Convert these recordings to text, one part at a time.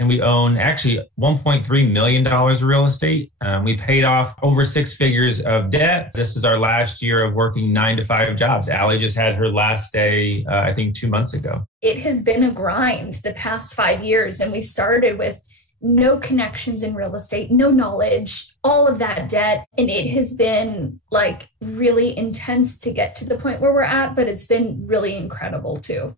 and we own actually $1.3 million of real estate. We paid off over six figures of debt. This is our last year of working 9 to 5 jobs. Allie just had her last day, I think 2 months ago. It has been a grind the past 5 years, and we started with no connections in real estate, no knowledge, all of that debt. And it has been like really intense to get to the point where we're at, but it's been really incredible too.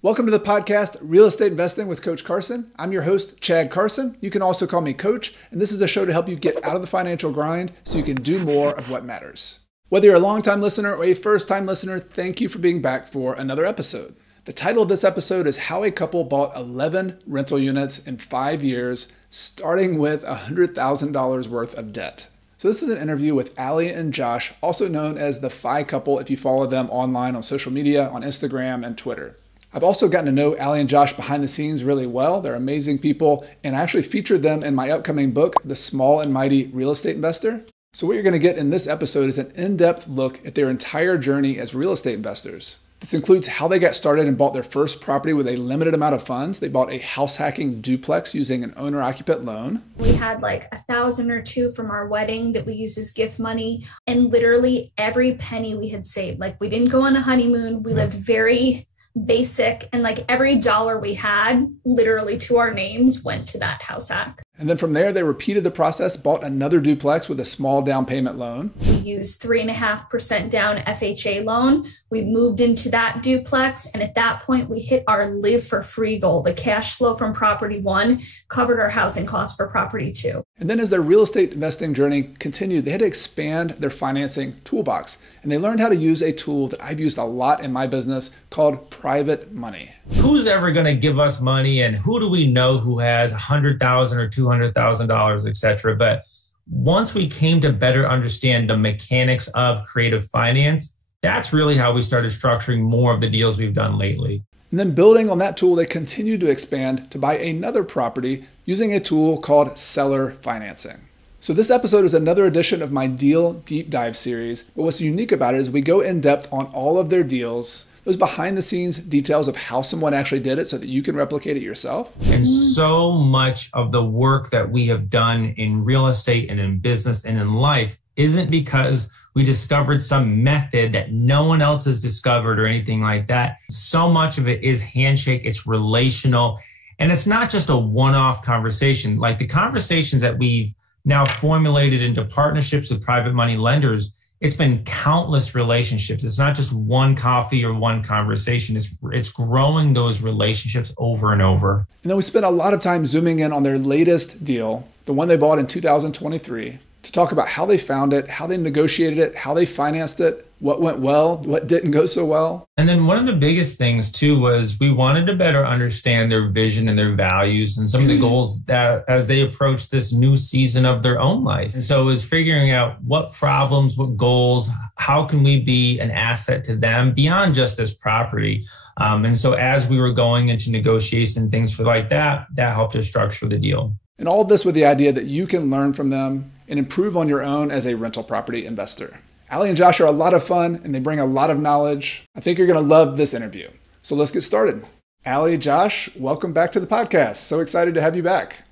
Welcome to the podcast, Real Estate Investing with Coach Carson. I'm your host, Chad Carson. You can also call me Coach, and this is a show to help you get out of the financial grind so you can do more of what matters. Whether you're a long-time listener or a first-time listener, thank you for being back for another episode. The title of this episode is How a Couple Bought 11 Rental Units in 5 years, starting with $100,000 worth of debt. So this is an interview with Allie and Josh, also known as the Fi Couple if you follow them online on social media, on Instagram and Twitter. I've also gotten to know Allie and Josh behind the scenes really well. They're amazing people, and I actually featured them in my upcoming book, The Small and Mighty Real Estate Investor. So what you're going to get in this episode is an in-depth look at their entire journey as real estate investors. This includes how they got started and bought their first property with a limited amount of funds. They bought a house hacking duplex using an owner-occupant loan. We had like $1,000 or $2,000 from our wedding that we used as gift money, and literally every penny we had saved. Like, we didn't go on a honeymoon. We lived very basic, and like every dollar we had literally to our names went to that house hack. And then from there, they repeated the process, bought another duplex with a small down payment loan. We used 3.5% down FHA loan. We moved into that duplex. And at that point, we hit our live for free goal. The cash flow from property one covered our housing costs for property two. And then as their real estate investing journey continued, they had to expand their financing toolbox. And they learned how to use a tool that I've used a lot in my business called private money. Who's ever going to give us money, and who do we know who has $100,000 or $200,000, et cetera? But once we came to better understand the mechanics of creative finance, that's really how we started structuring more of the deals we've done lately. And then building on that tool, they continued to expand to buy another property using a tool called seller financing. So this episode is another edition of my deal deep dive series. But what's unique about it is we go in depth on all of their deals, those behind the scenes details of how someone actually did it so that you can replicate it yourself. And so much of the work that we have done in real estate and in business and in life isn't because we discovered some method that no one else has discovered or anything like that. So much of it is handshake, it's relational, and it's not just a one-off conversation. Like the conversations that we've now formulated into partnerships with private money lenders, it's been countless relationships. It's not just one coffee or one conversation. It's growing those relationships over and over. And then we spent a lot of time zooming in on their latest deal, the one they bought in 2023, to talk about how they found it, how they negotiated it, how they financed it, what went well, what didn't go so well. And then one of the biggest things too was we wanted to better understand their vision and their values and some of the goals that as they approach this new season of their own life. And so it was figuring out what problems, what goals, how can we be an asset to them beyond just this property. And so as we were going into negotiation and things like that, that helped us structure the deal. And all of this with the idea that you can learn from them and improve on your own as a rental property investor. Allie and Josh are a lot of fun and they bring a lot of knowledge. I think you're going to love this interview. So let's get started. Allie, Josh, welcome back to the podcast. So excited to have you back.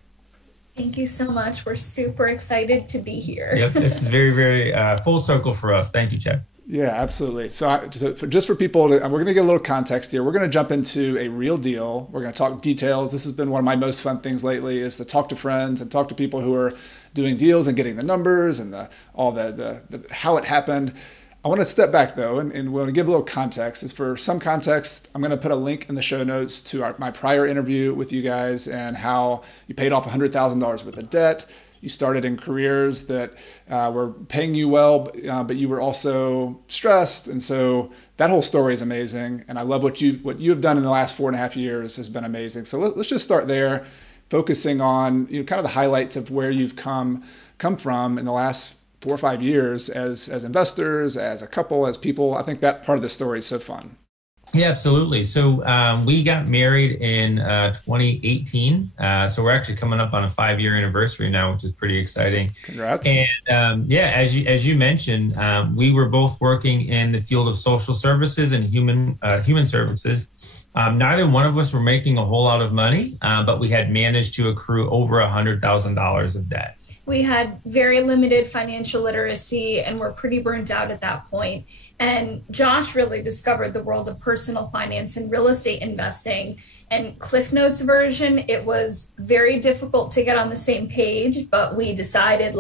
Thank you so much. We're super excited to be here. Yep, this is very, very full circle for us. Thank you, Chad. Yeah, absolutely. So just for people, we're going to get a little context here. We're going to jump into a real deal. We're going to talk details. This has been one of my most fun things lately is to talk to friends and talk to people who are doing deals and getting the numbers and all the how it happened. I want to step back though, and we're going to give a little context. Is for some context, I'm going to put a link in the show notes to my prior interview with you guys and how you paid off $100,000 worth of debt. You started in careers that were paying you well, but you were also stressed. And so that whole story is amazing. And I love what you have done in the last 4.5 years has been amazing. So let's just start there, focusing on kind of the highlights of where you've come from in the last 4 or 5 years as investors, as a couple, as people. I think that part of the story is so fun. Yeah, absolutely. So we got married in 2018. So we're actually coming up on a 5-year anniversary now, which is pretty exciting. Congrats. And yeah, as you mentioned, we were both working in the field of social services and human services. Neither one of us were making a whole lot of money, but we had managed to accrue over $100,000 of debt. We had very limited financial literacy and were pretty burnt out at that point. And Josh really discovered the world of personal finance and real estate investing. And Cliff Notes version, it was very difficult to get on the same page, but we decided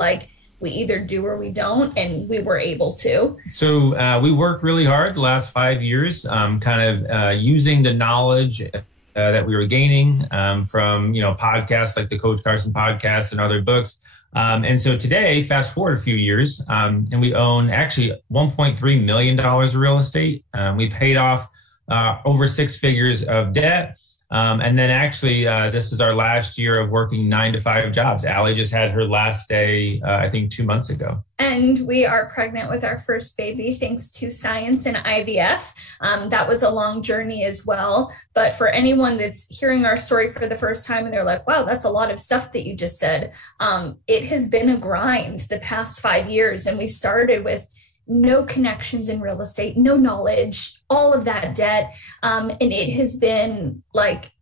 we either do or we don't, and we were able to. So we worked really hard the last 5 years, using the knowledge that we were gaining from podcasts like the Coach Carson podcast and other books. And so today, fast forward a few years, and we own actually $1.3 million of real estate. We paid off over 6 figures of debt. And then actually, this is our last year of working 9-to-5 jobs. Allie just had her last day, I think 2 months ago. And we are pregnant with our first baby, thanks to science and IVF. That was a long journey as well. But for anyone that's hearing our story for the first time and they're like, wow, that's a lot of stuff that you just said. It has been a grind the past 5 years. And we started with no connections in real estate, no knowledge, all of that debt. And it has been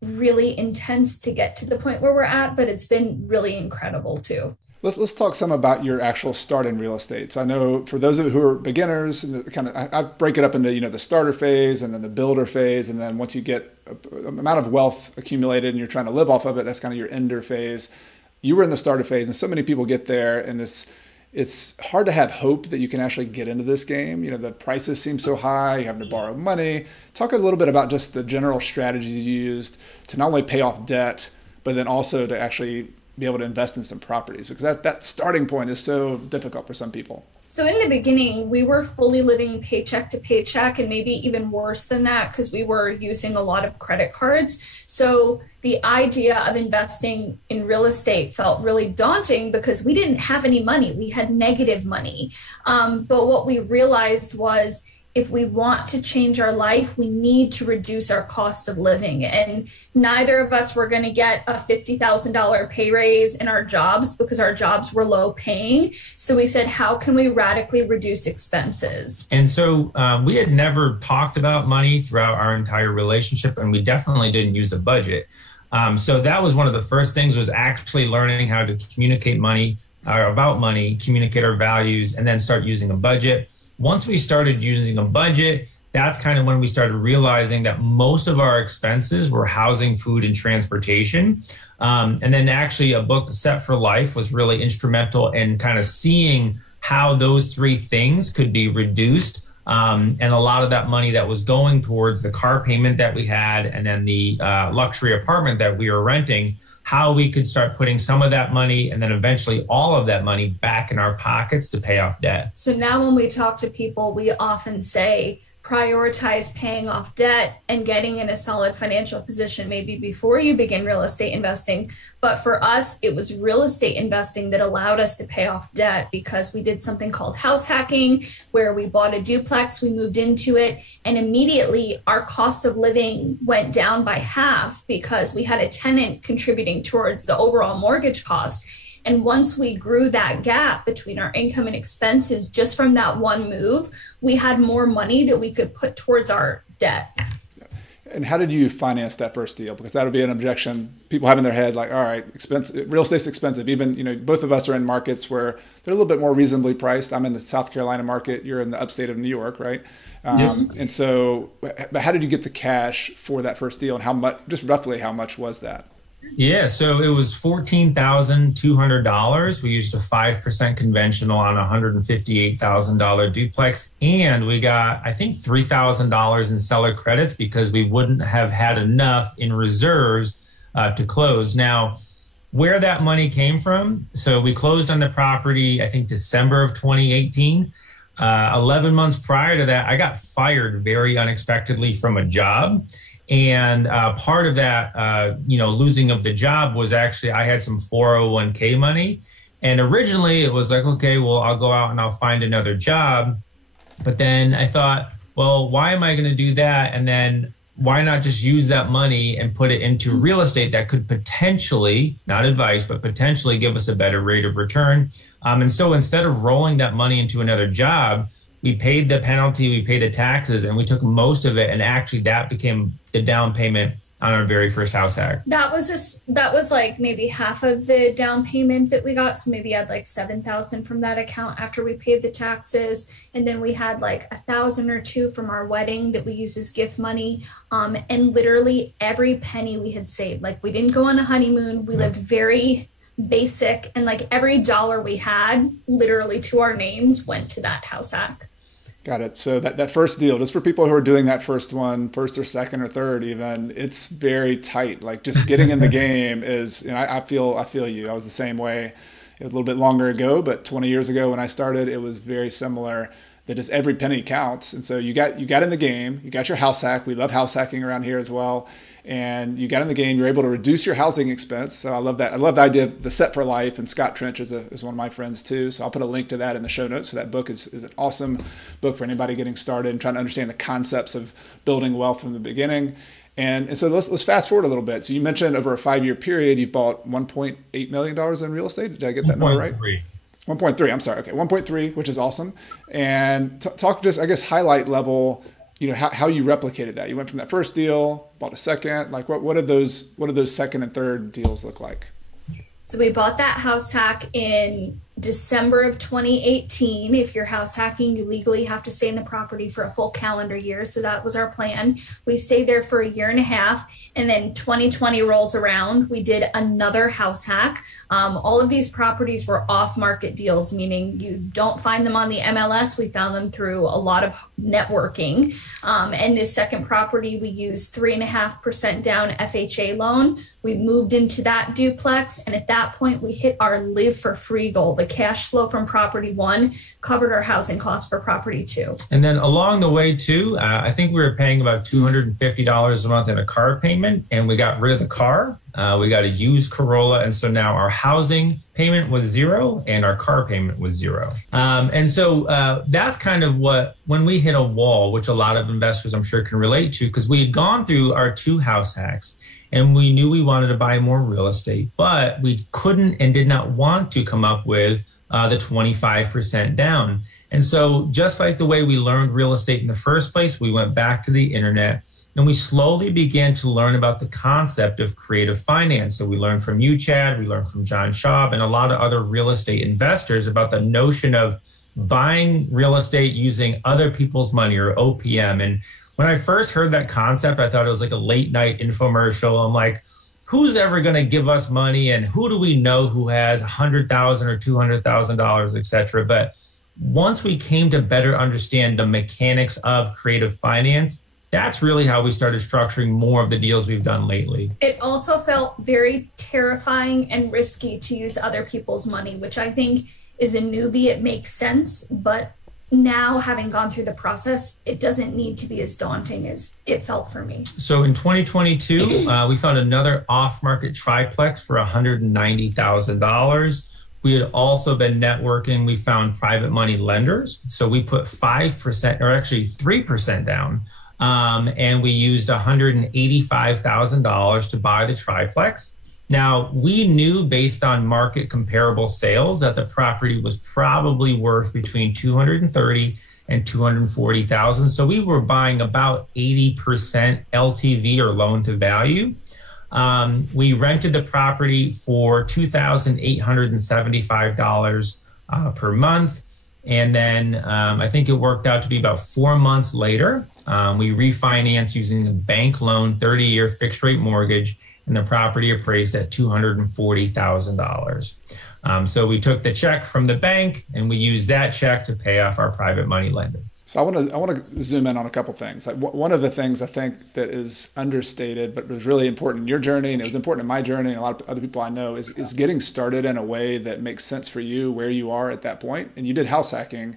really intense to get to the point where we're at, but it's been really incredible too. Let's talk some about your actual start in real estate. So I know for those of you who are beginners, I break it up into the starter phase and then the builder phase, and then once you get an amount of wealth accumulated and you're trying to live off of it, that's kind of your ender phase. You were in the starter phase, and so many people get there, and it's hard to have hope that you can actually get into this game. The prices seem so high, you're having to borrow money. Talk a little bit about just the general strategies you used to not only pay off debt, but then also to actually be able to invest in some properties, because that starting point is so difficult for some people. So in the beginning, we were fully living paycheck to paycheck, and maybe even worse than that because we were using a lot of credit cards. So the idea of investing in real estate felt really daunting because we didn't have any money. We had negative money. But what we realized was if we want to change our life, we need to reduce our cost of living. And neither of us were going to get a $50,000 pay raise in our jobs because our jobs were low paying. So we said, how can we radically reduce expenses? And so we had never talked about money throughout our entire relationship, and we definitely didn't use a budget. So that was one of the first things, was actually learning how to communicate money, about money, communicate our values, and then start using a budget. Once we started using a budget, that's kind of when we started realizing that most of our expenses were housing, food, and transportation. And then actually a book, Set for Life, was really instrumental in kind of seeing how those 3 things could be reduced. And a lot of that money that was going towards the car payment that we had and then the luxury apartment that we were renting, how we could start putting some of that money and then eventually all of that money back in our pockets to pay off debt. So now when we talk to people, we often say, prioritize paying off debt and getting in a solid financial position maybe before you begin real estate investing. But for us, it was real estate investing that allowed us to pay off debt because we did something called house hacking, where we bought a duplex, we moved into it, and immediately our cost of living went down by half because we had a tenant contributing towards the overall mortgage costs. And once we grew that gap between our income and expenses just from that one move, we had more money that we could put towards our debt. And how did you finance that first deal? Because that would be an objection people have in their head, all right, real estate's expensive. Even, both of us are in markets where they're a little bit more reasonably priced. I'm in the South Carolina market. You're in the upstate of New York, right? And so, but how did you get the cash for that first deal, and how much, just roughly how much was that? Yeah, so it was $14,200. We used a 5% conventional on a $158,000 duplex, and we got, I think, $3,000 in seller credits because we wouldn't have had enough in reserves to close. Now, where that money came from, so we closed on the property, I think, December of 2018. 11 months prior to that, I got fired very unexpectedly from a job. And part of that, losing of the job was actually I had some 401k money. And originally it was like, okay, well, I'll go out and I'll find another job. But then I thought, well, why am I going to do that? And then why not just use that money and put it into real estate that could potentially, not advice, but potentially give us a better rate of return? And so instead of rolling that money into another job, we paid the penalty, we paid the taxes, and we took most of it. And actually that became the down payment on our very first house hack. That was like maybe half of the down payment that we got. So maybe I had like 7,000 from that account after we paid the taxes. And then we had like 1,000 or 2 from our wedding that we use as gift money. And literally every penny we had saved, like we didn't go on a honeymoon. We lived very basic, and like every dollar we had literally to our names went to that house hack. Got it. So that first deal, just for people who are doing that first one, first or second or third even, it's very tight. Like just getting in the game is, you know, I feel you. I was the same way. It was a little bit longer ago, but 20 years ago when I started, it was very similar. That just every penny counts. And so you got in the game, you got your house hack. We love house hacking around here as well. And you got in the game, you're able to reduce your housing expense. So I love that. I love the idea of the set for life. And Scott Trench is one of my friends too. So I'll put a link to that in the show notes. So that book is an awesome book for anybody getting started and trying to understand the concepts of building wealth from the beginning. And so let's fast forward a little bit. So you mentioned over a 5-year period, you bought $1.8 million in real estate. Did I get that number right? 1.3, I'm sorry. Okay, 1.3, which is awesome. And talk just, I guess, highlight level, you know, how you replicated that. You went from that first deal, bought a second. Like what did those second and third deals look like? So we bought that house hack in December of 2018. If you're house hacking, you legally have to stay in the property for a full calendar year. So that was our plan. We stayed there for a year and a half. And then 2020 rolls around. We did another house hack. All of these properties were off-market deals, meaning you don't find them on the MLS. We found them through a lot of networking. And this second property, we used 3.5% down FHA loan. We moved into that duplex. And at that point, we hit our live for free goal. The cash flow from property 1 covered our housing costs for property 2. And then along the way too, I think we were paying about $250 a month in a car payment, and we got rid of the car. We got a used Corolla. And so now our housing payment was 0 and our car payment was 0. And so that's kind of when we hit a wall, which a lot of investors I'm sure can relate to, because we had gone through our 2 house hacks and we knew we wanted to buy more real estate, but we couldn't and did not want to come up with the 25% down. And so just like the way we learned real estate in the first place, we went back to the internet and we slowly began to learn about the concept of creative finance. So we learned from you, Chad, we learned from John Schaub and a lot of other real estate investors about the notion of buying real estate using other people's money, or OPM. And when I first heard that concept, I thought it was like a late night infomercial. I'm like, who's ever going to give us money? And who do we know who has $100,000 or $200,000, et cetera? But once we came to better understand the mechanics of creative finance, that's really how we started structuring more of the deals we've done lately. It also felt very terrifying and risky to use other people's money, which I think is a newbie. It makes sense, but now, having gone through the process, it doesn't need to be as daunting as it felt for me. So in 2022, we found another off-market triplex for $190,000. We had also been networking. We found private money lenders. So we put 5%, or actually 3% down, and we used $185,000 to buy the triplex. Now, we knew based on market comparable sales that the property was probably worth between $230,000 and $240,000. So we were buying about 80% LTV, or loan to value. We rented the property for $2,875 per month. And then I think it worked out to be about 4 months later, we refinanced using a bank loan, 30-year fixed rate mortgage, and the property appraised at $240,000. So we took the check from the bank and we used that check to pay off our private money lender. So I want to zoom in on a couple things. Like one of the things I think that is understated, but was really important in your journey, and it was important in my journey, and a lot of other people I know, is getting started in a way that makes sense for you, where you are at that point. And you did house hacking,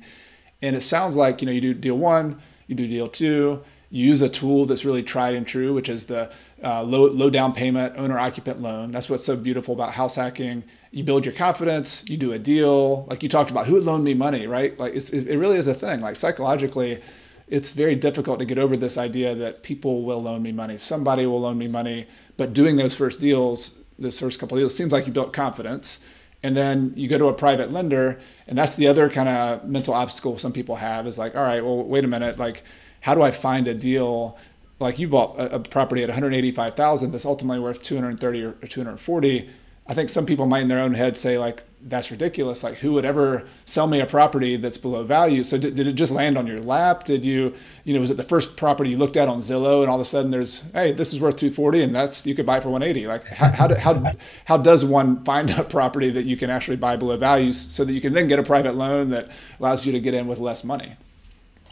and it sounds like, you do deal 1, you do deal 2. You use a tool that's really tried and true, which is the low down payment owner occupant loan. That's what's so beautiful about house hacking. You build your confidence, you do a deal. Like you talked about, who would loan me money, right? Like it really is a thing. Like psychologically, it's very difficult to get over this idea that people will loan me money. Somebody will loan me money. But doing those first deals, those first couple of deals, seems like you built confidence. And then you go to a private lender, and that's the other kind of mental obstacle some people have is like, all right, well, wait a minute, like, how do I find a deal? Like you bought a property at $185,000 that's ultimately worth $230 or $240. I think some people might in their own head say like, that's ridiculous. Like who would ever sell me a property that's below value? So did it just land on your lap? Did was it the first property you looked at on Zillow and all of a sudden hey, this is worth $240 and you could buy for $180? Like how does one find a property that you can actually buy below value so that you can then get a private loan that allows you to get in with less money?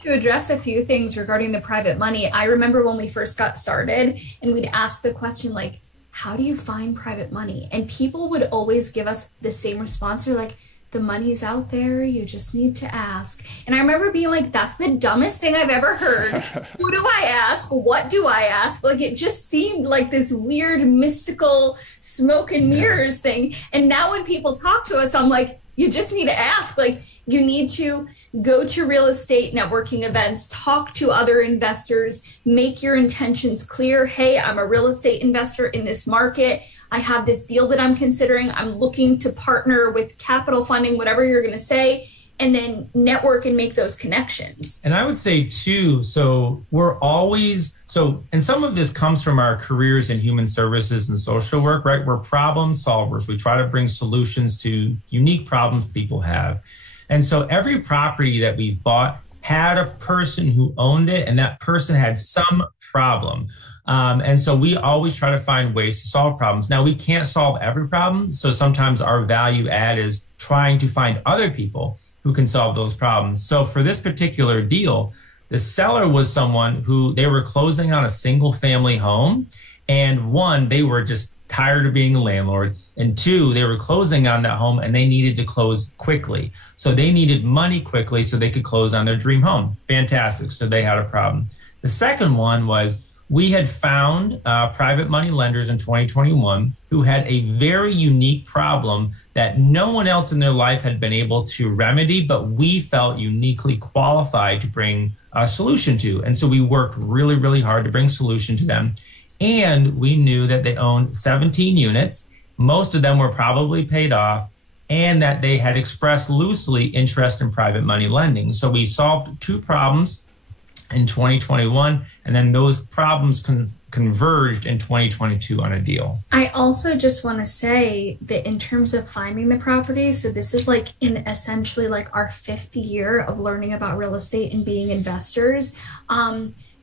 To address a few things regarding the private money, I remember when we first got started and we'd ask the question like, how do you find private money? And people would always give us the same response. They're like, the money's out there, you just need to ask. And I remember being like, that's the dumbest thing I've ever heard. Who do I ask? What do I ask? Like, it just seemed like this weird, mystical smoke and mirrors thing. And now when people talk to us, I'm like, you just need to ask. Like, you need to go to real estate networking events, talk to other investors, make your intentions clear. Hey, I'm a real estate investor in this market. I have this deal that I'm considering. I'm looking to partner with capital funding, whatever you're going to say, and then network and make those connections. And I would say too, and some of this comes from our careers in human services and social work, right? We're problem solvers. We try to bring solutions to unique problems people have. And so every property that we've bought had a person who owned it, and that person had some problem. And so we always try to find ways to solve problems. Now, we can't solve every problem. So sometimes our value add is trying to find other people who can solve those problems. So for this particular deal, the seller was someone who they were closing on a single family home. And one, they were just tired of being a landlord. And two, they were closing on that home and they needed to close quickly. So they needed money quickly so they could close on their dream home. Fantastic. So they had a problem. The second one was we had found private money lenders in 2021 who had a very unique problem that no one else in their life had been able to remedy, but we felt uniquely qualified to bring a solution to. And so we worked really, really hard to bring a solution to them. And we knew that they owned 17 units. Most of them were probably paid off, and that they had expressed loosely interest in private money lending. So we solved two problems in 2021, and then those problems converged in 2022 on a deal. I also just want to say that in terms of finding the property, so this is like in essentially like our 5th year of learning about real estate and being investors.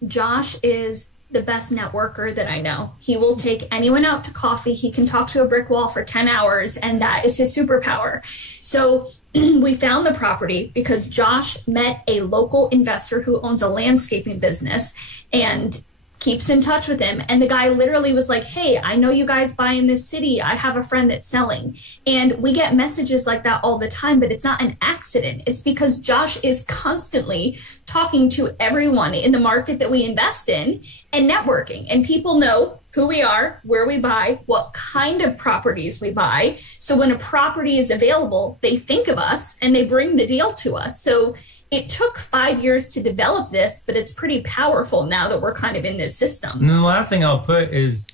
Josh is the best networker that I know. He will take anyone out to coffee. He can talk to a brick wall for 10 hours, and that is his superpower. So we found the property because Josh met a local investor who owns a landscaping business and keeps in touch with him. And the guy literally was like, hey, I know you guys buy in this city. I have a friend that's selling. And we get messages like that all the time, but it's not an accident. It's because Josh is constantly talking to everyone in the market that we invest in and networking. And people know who we are, where we buy, what kind of properties we buy. So when a property is available, they think of us and they bring the deal to us. So it took 5 years to develop this, but it's pretty powerful now that we're kind of in this system. And then the last thing I'll put is,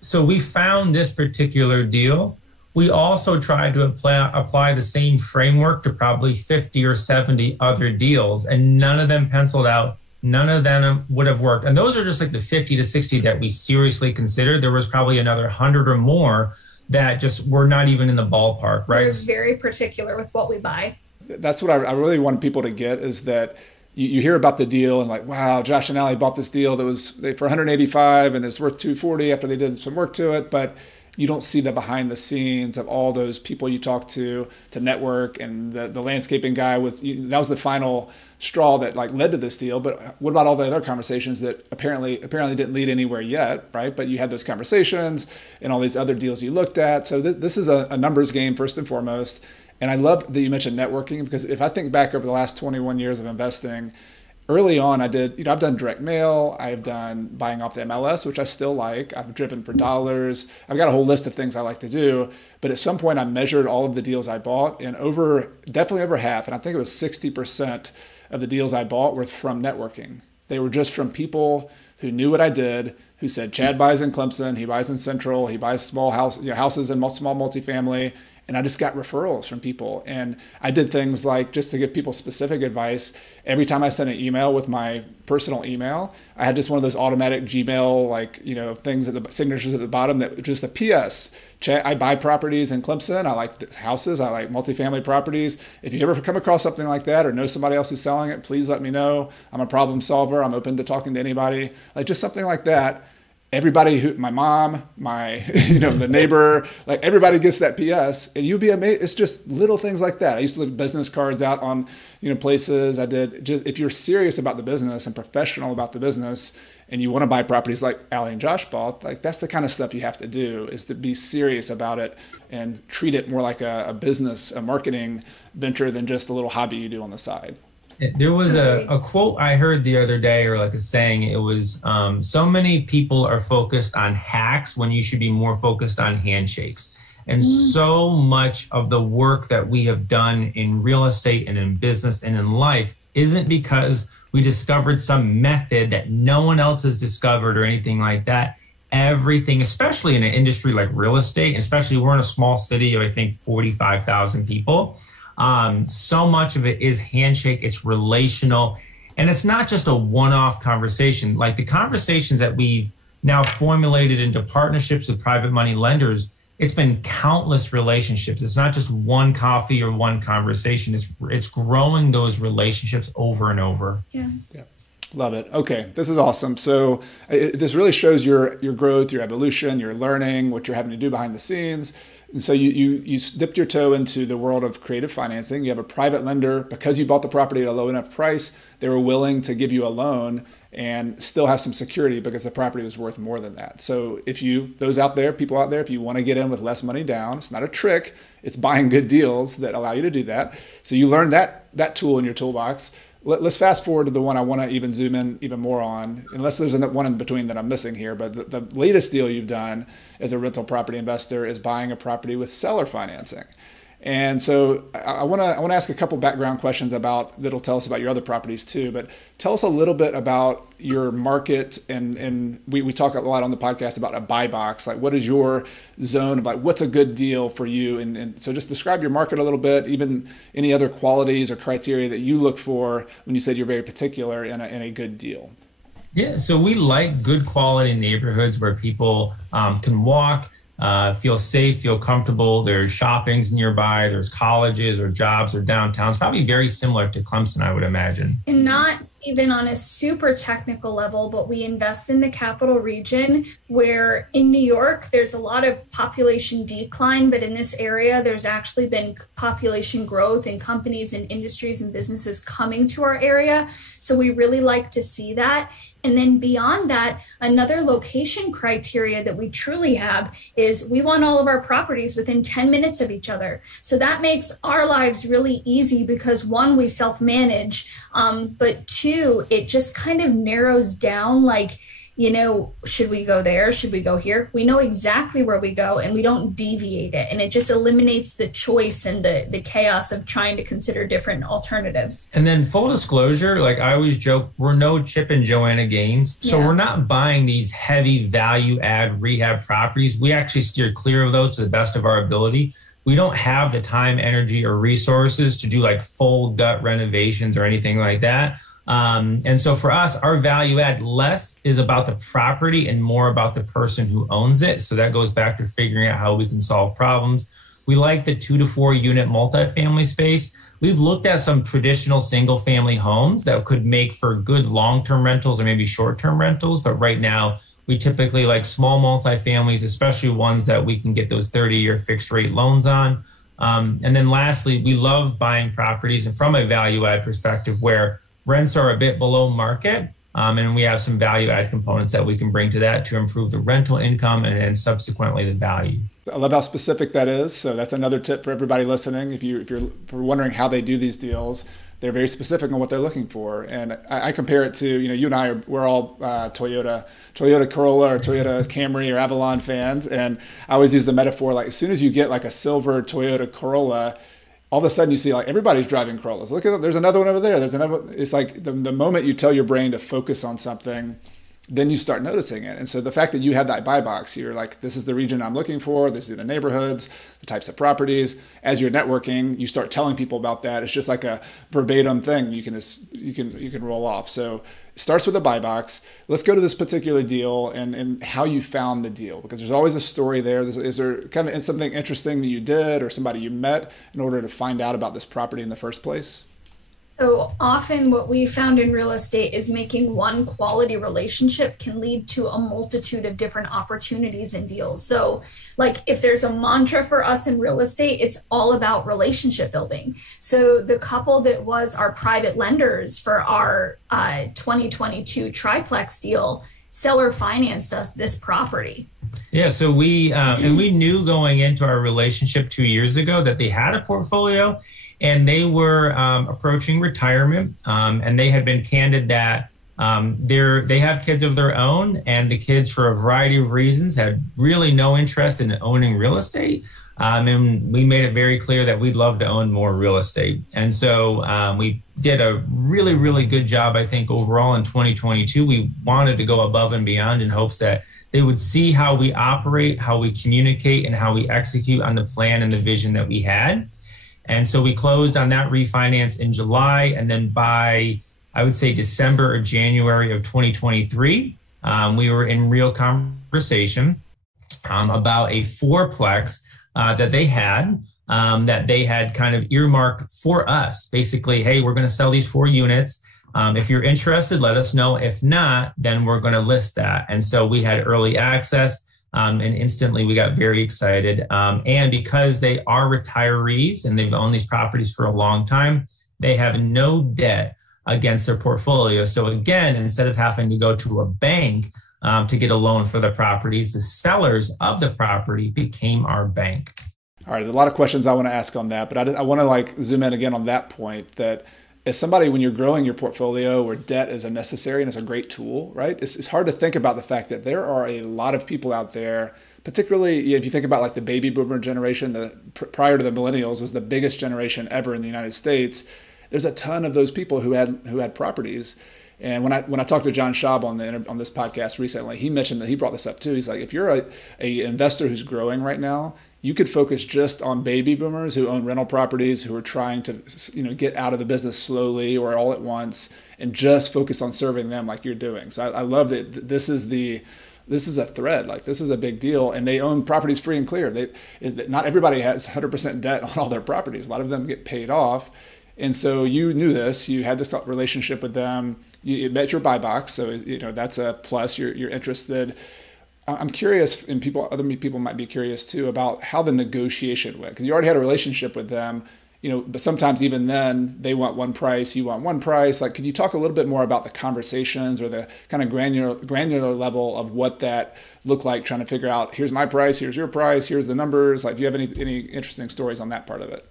so we found this particular deal. We also tried to apply the same framework to probably 50 or 70 other deals, and none of them penciled out. None of them would have worked. And those are just like the 50 to 60 that we seriously considered. There was probably another 100 or more that just were not even in the ballpark, right? We're very particular with what we buy. That's what I really want people to get, is that you hear about the deal and like, wow, Josh and Allie bought this deal that was for 185 and it's worth 240 after they did some work to it. But you don't see the behind the scenes of all those people you talk to network, and the landscaping guy that was the final straw that like led to this deal. But what about all the other conversations that apparently didn't lead anywhere yet, right? But you had those conversations and all these other deals you looked at. So this is a numbers game first and foremost. And I love that you mentioned networking, because if I think back over the last 21 years of investing, early on I've done direct mail, I've done buying off the MLS, which I still like. I've driven for dollars. I've got a whole list of things I like to do. But at some point I measured all of the deals I bought, and definitely over half, and I think it was 60% of the deals I bought were from networking. They were just from people who knew what I did, who said, Chad buys in Clemson, he buys in Central, he buys small houses in small multifamily. And I just got referrals from people. And I did things like, just to give people specific advice, every time I sent an email with my personal email, I had just one of those automatic Gmail, things at the signatures at the bottom that just a PS. I buy properties in Clemson. I like houses. I like multifamily properties. If you ever come across something like that or know somebody else who's selling it, please let me know. I'm a problem solver. I'm open to talking to anybody. Like just something like that. Everybody my mom, the neighbor, like everybody gets that PS, and you'd be amazed. It's just little things like that. I used to leave business cards out on, places. I did just, if you're serious about the business and professional about the business and you want to buy properties like Allie and Josh bought, like that's the kind of stuff you have to do, is to be serious about it and treat it more like a business, a marketing venture than just a little hobby you do on the side. There was a quote I heard the other day, or like a saying. It was, so many people are focused on hacks when you should be more focused on handshakes. And so much of the work that we have done in real estate and in business and in life isn't because we discovered some method that no one else has discovered or anything like that. Everything, especially in an industry like real estate, especially we're in a small city of, I think, 45,000 people. So much of it is handshake, it's relational, and it's not just a one-off conversation. Like the conversations that we've now formulated into partnerships with private money lenders, it's been countless relationships. It's not just one coffee or one conversation. It's growing those relationships over and over. Yeah. Love it. Okay, this is awesome. So this really shows your growth, your evolution, your learning, what you're having to do behind the scenes. And so you dipped your toe into the world of creative financing. You have a private lender. Because you bought the property at a low enough price, they were willing to give you a loan and still have some security because the property was worth more than that. So people out there, if you want to get in with less money down, it's not a trick. It's buying good deals that allow you to do that. So you learned that tool in your toolbox. Let's fast forward to the one I want to even zoom in even more on, unless there's one in between that I'm missing here. But the latest deal you've done as a rental property investor is buying a property with seller financing. And so I want to ask a couple background questions that'll tell us about your other properties too. But tell us a little bit about your market, and we talk a lot on the podcast about a buy box. Like, what is your zone of like what's a good deal for you? And so just describe your market a little bit, even any other qualities or criteria that you look for when you said you're very particular in a good deal. Yeah, so we like good quality neighborhoods where people can walk, feel safe, feel comfortable. There's shoppings nearby, there's colleges or jobs or downtowns, probably very similar to Clemson, I would imagine. And not even on a super technical level, but we invest in the capital region, where in New York, there's a lot of population decline, but in this area, there's actually been population growth and companies and industries and businesses coming to our area. So we really like to see that. And then beyond that, another location criteria that we truly have is we want all of our properties within 10 minutes of each other. So that makes our lives really easy because one, we self-manage, but two, it just kind of narrows down, like, should we go there? Should we go here? We know exactly where we go and we don't deviate it. And it just eliminates the choice and the chaos of trying to consider different alternatives. And then full disclosure, like I always joke, we're no Chip and Joanna Gaines. So we're not buying these heavy value add rehab properties. We actually steer clear of those to the best of our ability. We don't have the time, energy, or resources to do like full gut renovations or anything like that. And so for us, our value add less is about the property and more about the person who owns it. So that goes back to figuring out how we can solve problems. We like the 2 to 4 unit multifamily space. We've looked at some traditional single family homes that could make for good long-term rentals or maybe short-term rentals. But right now we typically like small multifamilies, especially ones that we can get those 30-year fixed rate loans on. And then lastly, we love buying properties and from a value add perspective where rents are a bit below market, and we have some value add components that we can bring to that to improve the rental income and then subsequently the value. I love how specific that is. So that's another tip for everybody listening. If you're wondering how they do these deals, they're very specific on what they're looking for. And I compare it to, you and I we're all Toyota Corolla or Toyota Camry or Avalon fans. And I always use the metaphor, like as soon as you get like a silver Toyota Corolla, all of a sudden you see like everybody's driving Corollas. Look at, there's another one over there. There's another. It's like the moment you tell your brain to focus on something, then you start noticing it. And so the fact that you have that buy box, you're like, this is the region I'm looking for. This is the neighborhoods, the types of properties. As you're networking, you start telling people about that. It's just like a verbatim thing you can roll off. So it starts with a buy box. Let's go to this particular deal and how you found the deal, because there's always a story there. Is there kind of something interesting that you did or somebody you met in order to find out about this property in the first place? So often what we found in real estate is making one quality relationship can lead to a multitude of different opportunities and deals. So like if there's a mantra for us in real estate, it's all about relationship building. So the couple that was our private lenders for our 2022 triplex deal, seller financed us this property. Yeah, so we knew going into our relationship 2 years ago that they had a portfolio and they were approaching retirement, and they had been candid that they have kids of their own, and the kids, for a variety of reasons, had really no interest in owning real estate. And we made it very clear that we'd love to own more real estate. And so we did a really, really good job, I think, overall in 2022. We wanted to go above and beyond in hopes that they would see how we operate, how we communicate, and how we execute on the plan and the vision that we had. And so we closed on that refinance in July. And then by, I would say, December or January of 2023, we were in real conversation about a fourplex that they had kind of earmarked for us. Basically, hey, we're going to sell these 4 units. If you're interested, let us know. If not, then we're going to list that. And so we had early access. And instantly we got very excited. And because they are retirees and they've owned these properties for a long time, they have no debt against their portfolio. So again, instead of having to go to a bank to get a loan for the properties, the sellers of the property became our bank. All right, there's a lot of questions I want to ask on that, but I want to like zoom in again on that point that as somebody, when you're growing your portfolio where debt is a necessary and it's a great tool, right? It's hard to think about the fact that there are a lot of people out there, particularly if you think about like the baby boomer generation, prior to the millennials was the biggest generation ever in the United States. There's a ton of those people who had properties. And when I talked to John Schaub on this podcast recently, he mentioned that he brought this up too. He's like, if you're a investor who's growing right now, you could focus just on baby boomers who own rental properties, who are trying to get out of the business slowly or all at once, and just focus on serving them like you're doing. So I love that this is a thread, like this is a big deal, and they own properties free and clear. Not everybody has 100% debt on all their properties. A lot of them get paid off. And so you knew this, you had this relationship with them, you met your buy box. So, that's a plus, you're interested. I'm curious, and other people might be curious too, about how the negotiation went, because you already had a relationship with them, but sometimes even then they want one price, you want one price. Like, could you talk a little bit more about the conversations or the kind of granular level of what that looked like, trying to figure out, here's my price, here's your price, here's the numbers. Like, do you have any interesting stories on that part of it?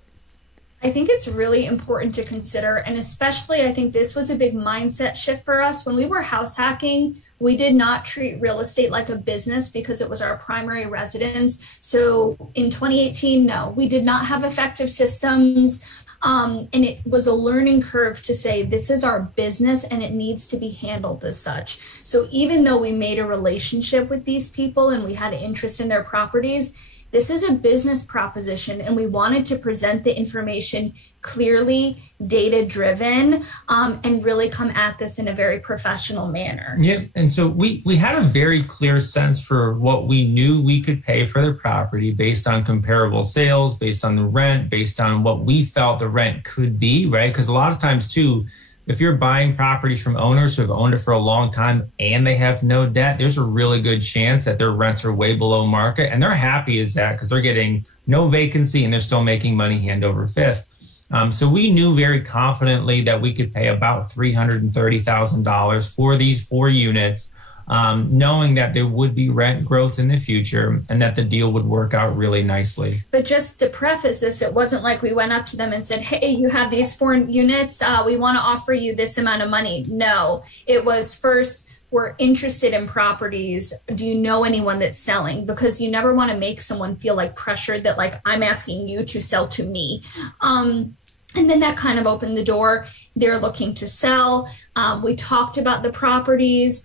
I think it's really important to consider, and especially I think this was a big mindset shift for us. When we were house hacking, we did not treat real estate like a business because it was our primary residence. So in 2018, no, we did not have effective systems. And it was a learning curve to say, this is our business and it needs to be handled as such. So even though we made a relationship with these people and we had an interest in their properties, this is a business proposition, and we wanted to present the information clearly, data-driven, and really come at this in a very professional manner. Yeah, and so we had a very clear sense for what we knew we could pay for the property based on comparable sales, based on the rent, based on what we felt the rent could be, right? Because a lot of times too, if you're buying properties from owners who have owned it for a long time and they have no debt, there's a really good chance that their rents are way below market, and they're happy as that because they're getting no vacancy and they're still making money hand over fist. So we knew very confidently that we could pay about $330,000 for these 4 units, knowing that there would be rent growth in the future and that the deal would work out really nicely. But just to preface this, it wasn't like we went up to them and said, hey, you have these 4 units, we want to offer you this amount of money. No, it was first, we're interested in properties. Do you know anyone that's selling? Because you never want to make someone feel like pressured that like I'm asking you to sell to me. And then that kind of opened the door. They're looking to sell. We talked about the properties.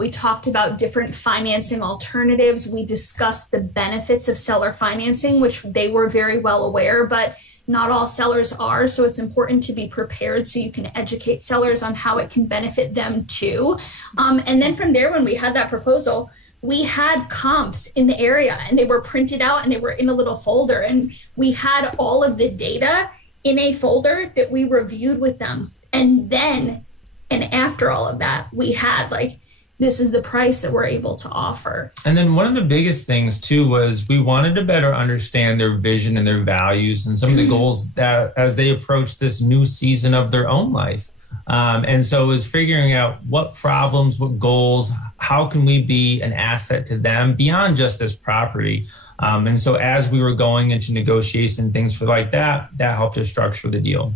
We talked about different financing alternatives. We discussed the benefits of seller financing, which they were very well aware, but not all sellers are. So it's important to be prepared so you can educate sellers on how it can benefit them too. And then from there, when we had that proposal, we had comps in the area and they were printed out and they were in a little folder. And we had all of the data in a folder that we reviewed with them. And then, and after all of that, we had like, this is the price that we're able to offer. And then one of the biggest things too was we wanted to better understand their vision and their values and some of the goals that as they approach this new season of their own life. And so it was figuring out what problems, what goals, how can we be an asset to them beyond just this property. And so as we were going into negotiation, things for like that helped us structure the deal.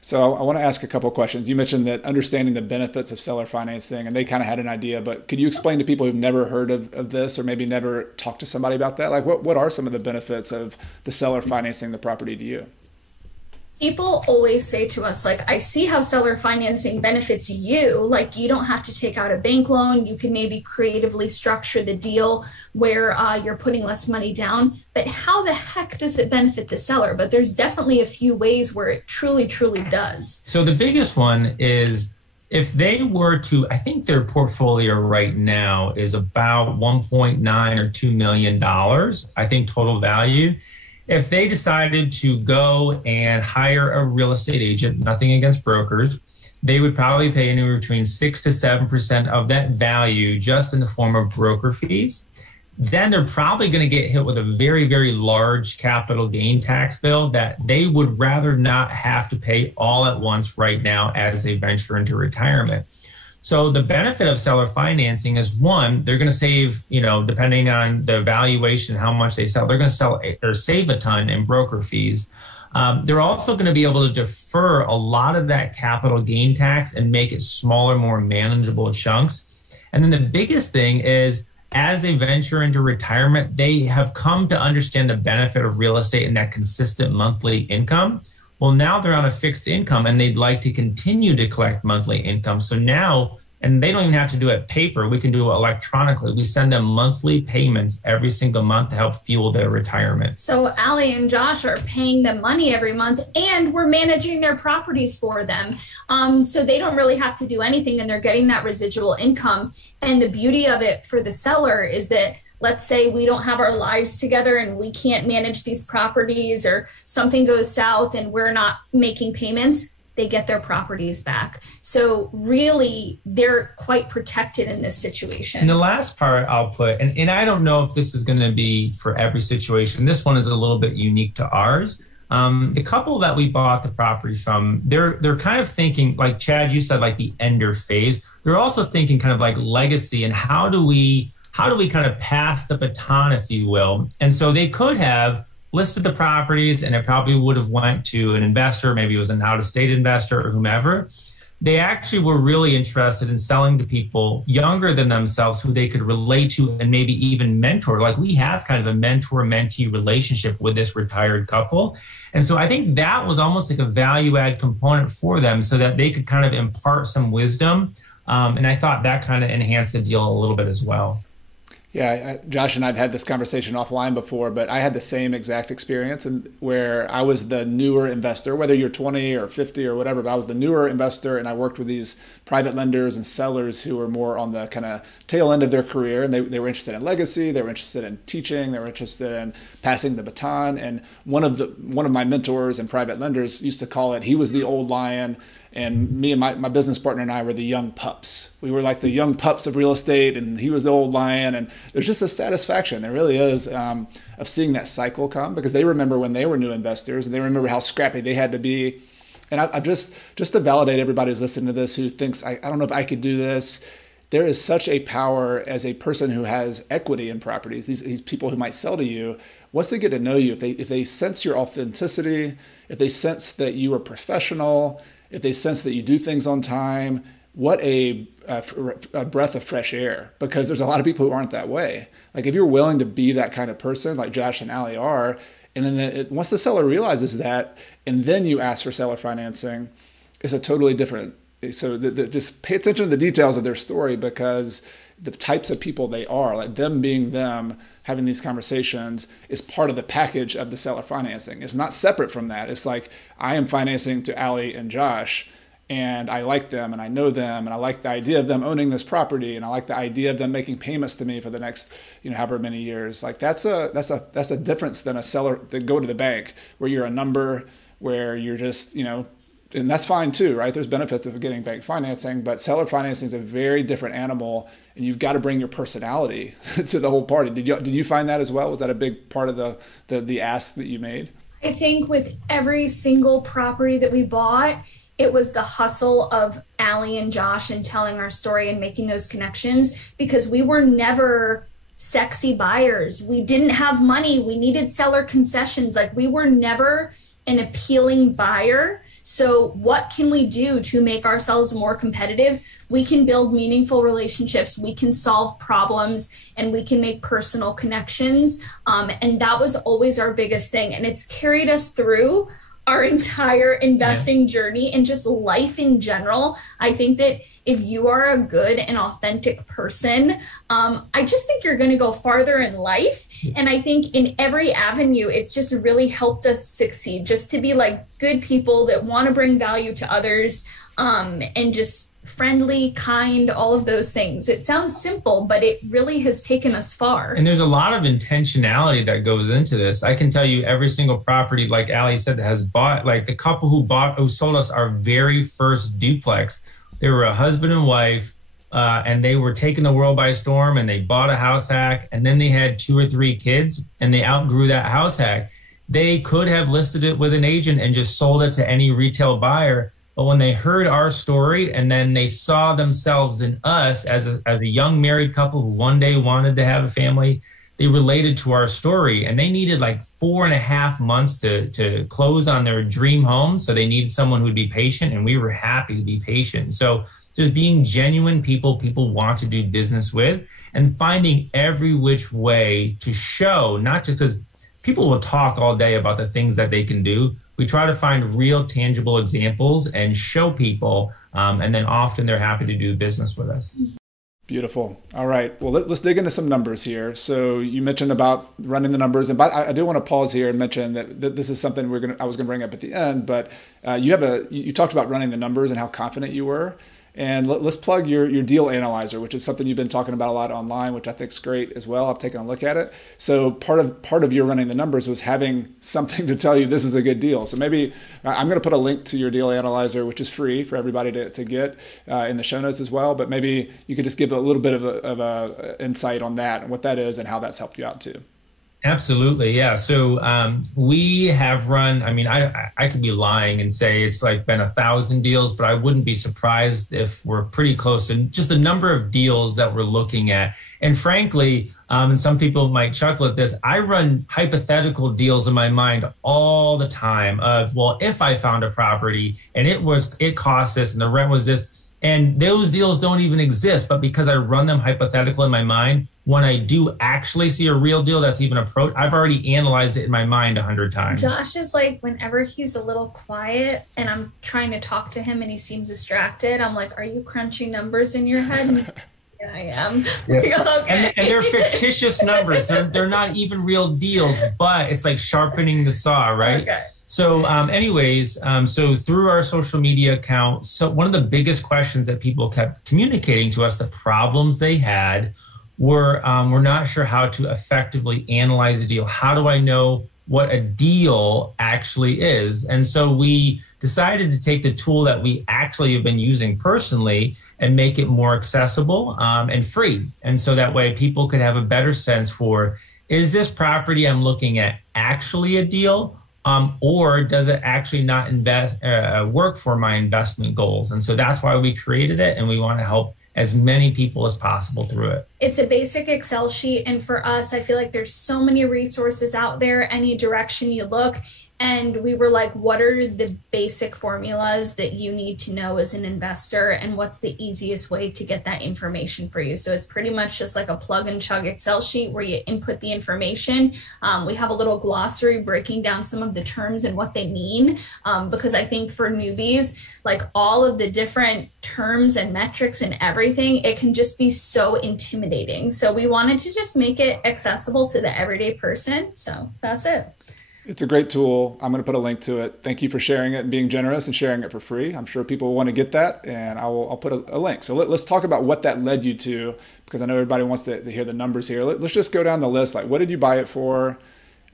So I want to ask a couple of questions. You mentioned that understanding the benefits of seller financing, and they kind of had an idea, but could you explain to people who've never heard of this or maybe never talked to somebody about that? Like what are some of the benefits of the seller financing the property to you? People always say to us, like, I see how seller financing benefits you. Like, you don't have to take out a bank loan. You can maybe creatively structure the deal where you're putting less money down. But how the heck does it benefit the seller? But there's definitely a few ways where it truly, truly does. So the biggest one is if they were to, I think their portfolio right now is about $1.9 or $2 million, I think total value. If they decided to go and hire a real estate agent, nothing against brokers, they would probably pay anywhere between 6 to 7% of that value just in the form of broker fees. Then they're probably going to get hit with a very, very large capital gain tax bill that they would rather not have to pay all at once right now as they venture into retirement. So the benefit of seller financing is one, they're going to save, depending on the valuation, how much they sell, they're going to sell or save a ton in broker fees. They're also going to be able to defer a lot of that capital gain tax and make it smaller, more manageable chunks. And then the biggest thing is as they venture into retirement, they have come to understand the benefit of real estate and that consistent monthly income. Well, now they're on a fixed income and they'd like to continue to collect monthly income. So now, and they don't even have to do it paper, we can do it electronically. We send them monthly payments every single month to help fuel their retirement. So Allie and Josh are paying them money every month and we're managing their properties for them. So they don't really have to do anything and they're getting that residual income. And the beauty of it for the seller is that let's say we don't have our lives together and we can't manage these properties or something goes south and we're not making payments, they get their properties back. So really, they're quite protected in this situation. And the last part I'll put, and I don't know if this is going to be for every situation. This one is a little bit unique to ours. The couple that we bought the property from, they're kind of thinking, like Chad, you said, like the ender phase. They're also thinking kind of like legacy and how do we kind of pass the baton, if you will? And so they could have listed the properties and it probably would have went to an investor, maybe it was an out-of-state investor or whomever. They actually were really interested in selling to people younger than themselves who they could relate to and maybe even mentor. Like we have kind of a mentor-mentee relationship with this retired couple. And so I think that was almost like a value-add component for them so that they could kind of impart some wisdom. And I thought that kind of enhanced the deal a little bit as well. Yeah, Josh and I have had this conversation offline before, but I had the same exact experience and where I was the newer investor, whether you're 20 or 50 or whatever, but I was the newer investor and I worked with these private lenders and sellers who were more on the kind of tail end of their career and they were interested in legacy, they were interested in teaching, they were interested in passing the baton. And one of my mentors and private lenders used to call it, he was the old lion. And me and my business partner and I were the young pups. We were like the young pups of real estate and he was the old lion. And there's just a satisfaction, there really is, of seeing that cycle come because they remember when they were new investors and they remember how scrappy they had to be. And I just to validate everybody who's listening to this who thinks, I don't know if I could do this. There is such a power as a person who has equity in properties, these people who might sell to you, once they get to know you, if they sense your authenticity, if they sense that you are professional, if they sense that you do things on time, what a breath of fresh air, because there's a lot of people who aren't that way. Like if you're willing to be that kind of person like Josh and Allie are, and then once the seller realizes that, and then you ask for seller financing, it's a totally different. So just pay attention to the details of their story, because the types of people they are, like them being them, having these conversations is part of the package of the seller financing. It's not separate from that. It's like, I am financing to Allie and Josh, and I like them and I know them, and I like the idea of them owning this property, and I like the idea of them making payments to me for the next, however many years. Like that's a difference than a seller that go to the bank where you're a number, where you're just, and that's fine too, right? There's benefits of getting bank financing, but seller financing is a very different animal, and you've got to bring your personality to the whole party. Did you find that as well? Was that a big part of the ask that you made? I think with every single property that we bought, it was the hustle of Allie and Josh and telling our story and making those connections, because we were never sexy buyers. We didn't have money. We needed seller concessions. Like we were never an appealing buyer. So what can we do to make ourselves more competitive? We can build meaningful relationships, we can solve problems, and we can make personal connections. And that was always our biggest thing. And it's carried us through our entire investing journey and just life in general. I think that if you are a good and authentic person, I just think you're going to go farther in life. And I think in every avenue, it's just really helped us succeed, just to be like good people that want to bring value to others, and just friendly, kind, all of those things. It sounds simple, but it really has taken us far. And there's a lot of intentionality that goes into this. I can tell you every single property, like Allie said, that has bought, like the couple who sold us our very first duplex, they were a husband and wife, and they were taking the world by storm, and they bought a house hack, and then they had 2 or 3 kids, and they outgrew that house hack. They could have listed it with an agent and just sold it to any retail buyer. But when they heard our story, and then they saw themselves in us as a young married couple who one day wanted to have a family, they related to our story, and they needed like 4.5 months to close on their dream home. So they needed someone who would be patient, and we were happy to be patient. So just being genuine people want to do business with, and finding every which way to show, not just because people will talk all day about the things that they can do. We try to find real tangible examples and show people, and then often they're happy to do business with us. Beautiful. All right. Well, let's dig into some numbers here. So you mentioned about running the numbers, and I do want to pause here and mention that this is something I was going to bring up at the end. But you talked about running the numbers and how confident you were. And let's plug your deal analyzer, which is something you've been talking about a lot online, which I think is great as well. I've taken a look at it. So part of your running the numbers was having something to tell you this is a good deal. So maybe I'm going to put a link to your deal analyzer, which is free for everybody to get in the show notes as well. But maybe you could just give a little bit of a insight on that and what that is and how that's helped you out too. Absolutely. Yeah. So we have run, I could be lying and say it's like been 1,000 deals, but I wouldn't be surprised if we're pretty close to just the number of deals that we're looking at. And frankly, and some people might chuckle at this, I run hypothetical deals in my mind all the time of, well, if I found a property and it cost this and the rent was this, and those deals don't even exist, but because I run them hypothetical in my mind, when I do actually see a real deal that's even approached, I've already analyzed it in my mind 100 times. Josh is like, whenever he's a little quiet and I'm trying to talk to him and he seems distracted, I'm like, are you crunching numbers in your head? Yeah, I am. Yeah. Okay. And they're fictitious numbers. They're not even real deals, but it's like sharpening the saw, right? Okay. So so through our social media account, so one of the biggest questions that people kept communicating to us, the problems they had were, we're not sure how to effectively analyze a deal. How do I know what a deal actually is? And so we decided to take the tool that we actually have been using personally and make it more accessible and free. And so that way people could have a better sense for, is this property I'm looking at actually a deal? Or does it actually not work for my investment goals? And so that's why we created it, and we want to help as many people as possible through it. It's a basic Excel sheet. And for us, I feel like there's so many resources out there, any direction you look. And we were like, what are the basic formulas that you need to know as an investor? And what's the easiest way to get that information for you? So it's pretty much just like a plug and chug Excel sheet where you input the information. We have a little glossary breaking down some of the terms and what they mean. Because I think for newbies, like all of the different terms and metrics and everything, it can just be so intimidating. So we wanted to just make it accessible to the everyday person. So that's it. It's a great tool. I'm going to put a link to it. Thank you for sharing it and being generous and sharing it for free. I'm sure people want to get that, and I'll put a link. So let's talk about what that led you to, because I know everybody wants to hear the numbers here. Let's just go down the list. Like, what did you buy it for?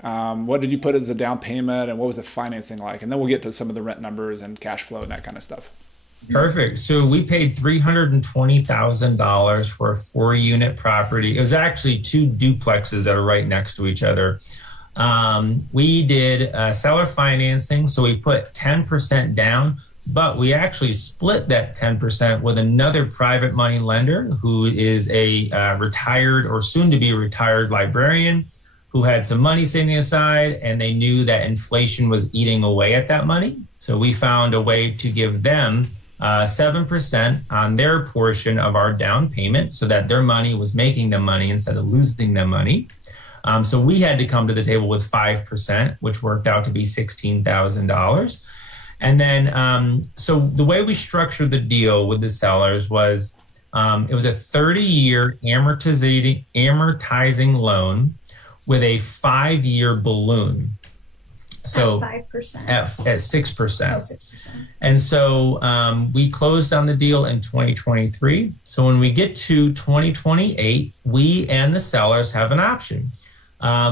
What did you put as a down payment, and what was the financing like? And then we'll get to some of the rent numbers and cash flow and that kind of stuff. Perfect. So we paid $320,000 for a 4-unit property. It was actually 2 duplexes that are right next to each other. We did seller financing, so we put 10% down, but we actually split that 10% with another private money lender who is a retired or soon to be retired librarian who had some money sitting aside, and they knew that inflation was eating away at that money. So we found a way to give them 7% on their portion of our down payment so that their money was making them money instead of losing them money. So we had to come to the table with 5%, which worked out to be $16,000. And then, so the way we structured the deal with the sellers was, it was a 30-year amortizing loan with a 5-year balloon. So at 5%. At 6%. Oh, 6%. And so we closed on the deal in 2023. So when we get to 2028, we and the sellers have an option.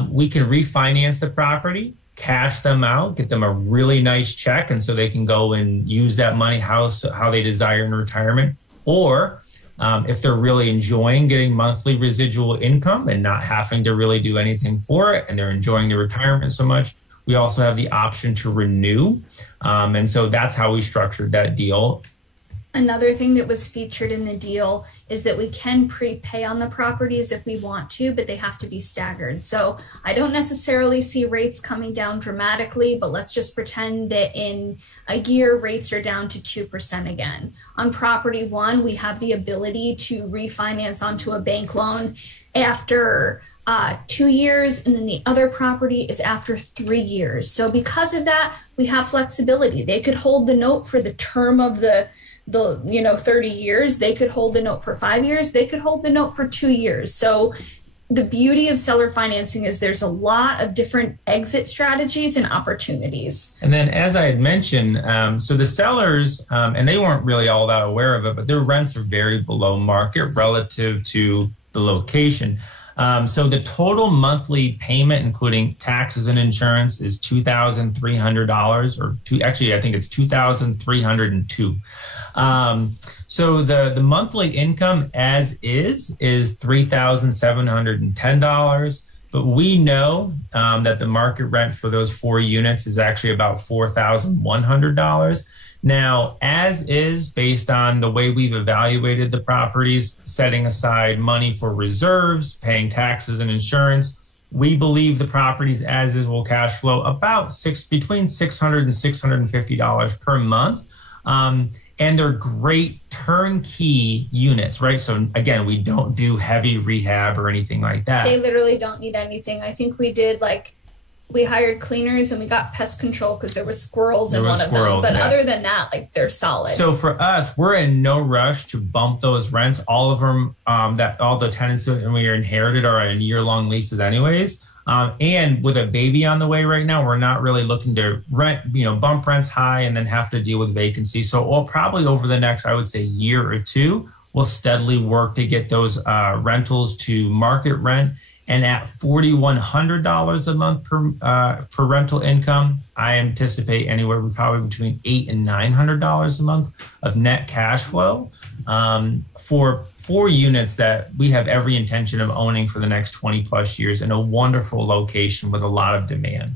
We can refinance the property, cash them out, get them a really nice check, and so they can go and use that money how they desire in retirement. Or if they're really enjoying getting monthly residual income and not having to really do anything for it, and they're enjoying their retirement so much, we also have the option to renew. And so that's how we structured that deal. Another thing that was featured in the deal is that we can prepay on the properties if we want to, but they have to be staggered. So I don't necessarily see rates coming down dramatically, but let's just pretend that in a year, rates are down to 2% again. On property 1, we have the ability to refinance onto a bank loan after 2 years, and then the other property is after 3 years. So because of that, we have flexibility. They could hold the note for the term of the 30 years. They could hold the note for 5 years. They could hold the note for 2 years. So the beauty of seller financing is there's a lot of different exit strategies and opportunities. And then, as I had mentioned, so the sellers, and they weren't really all that aware of it, but their rents are very below market relative to the location. So the total monthly payment, including taxes and insurance, is $2,300, actually, I think it's $2,302. So the monthly income as is $3,710. But we know that the market rent for those 4 units is actually about $4,100. Now, as is, based on the way we've evaluated the properties, setting aside money for reserves, paying taxes and insurance, we believe the properties as is will cash flow about between $600 and $650 per month. And they're great turnkey units, right? So again, we don't do heavy rehab or anything like that. They literally don't need anything. I think we did we hired cleaners and we got pest control because there were squirrels in one of them. But other than that, they're solid. So for us, we're in no rush to bump those rents. All of them, all the tenants that we inherited are in year-long leases anyways. And with a baby on the way right now, we're not really looking to bump rents high and then have to deal with vacancy. So we'll probably over the next, I would say, year or two, we'll steadily work to get those rentals to market rent. And at $4,100 a month per rental income, I anticipate anywhere probably between $800 and $900 a month of net cash flow for 4 units that we have every intention of owning for the next 20 plus years in a wonderful location with a lot of demand.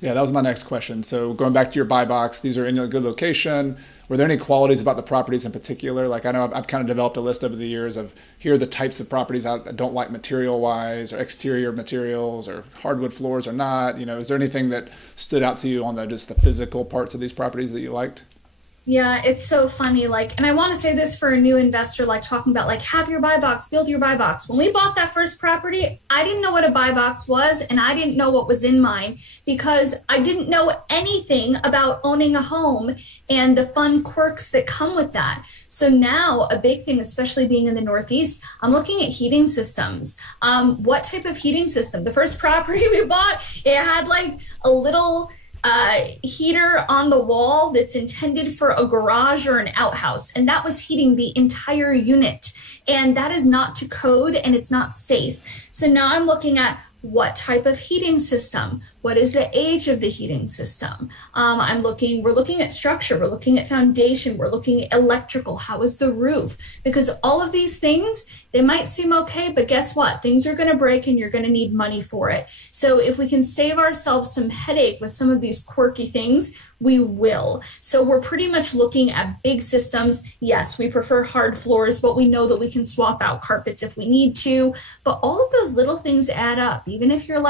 Yeah, that was my next question. So going back to your buy box, these are in a good location. Were there any qualities about the properties in particular? Like I know I've kind of developed a list over the years of here are the types of properties I don't like material wise, or exterior materials, or hardwood floors or not. Is there anything that stood out to you on just the physical parts of these properties that you liked? Yeah, it's so funny. And I want to say this for a new investor, talking about have your buy box, build your buy box. When we bought that first property, I didn't know what a buy box was, and I didn't know what was in mine because I didn't know anything about owning a home and the fun quirks that come with that. So now a big thing, especially being in the Northeast, I'm looking at heating systems. What type of heating system? The first property we bought, it had a little heater on the wall that's intended for a garage or an outhouse. And that was heating the entire unit. And that is not to code and it's not safe. So now I'm looking at what type of heating system, what is the age of the heating system. We're looking at structure, we're looking at foundation, we're looking at electrical, how is the roof? Because all of these things, they might seem okay, but guess what? Things are gonna break and you're gonna need money for it. So if we can save ourselves some headache with some of these quirky things, we will. So we're pretty much looking at big systems. Yes, we prefer hard floors, but we know that we can swap out carpets if we need to. But all of those little things add up. Even if you're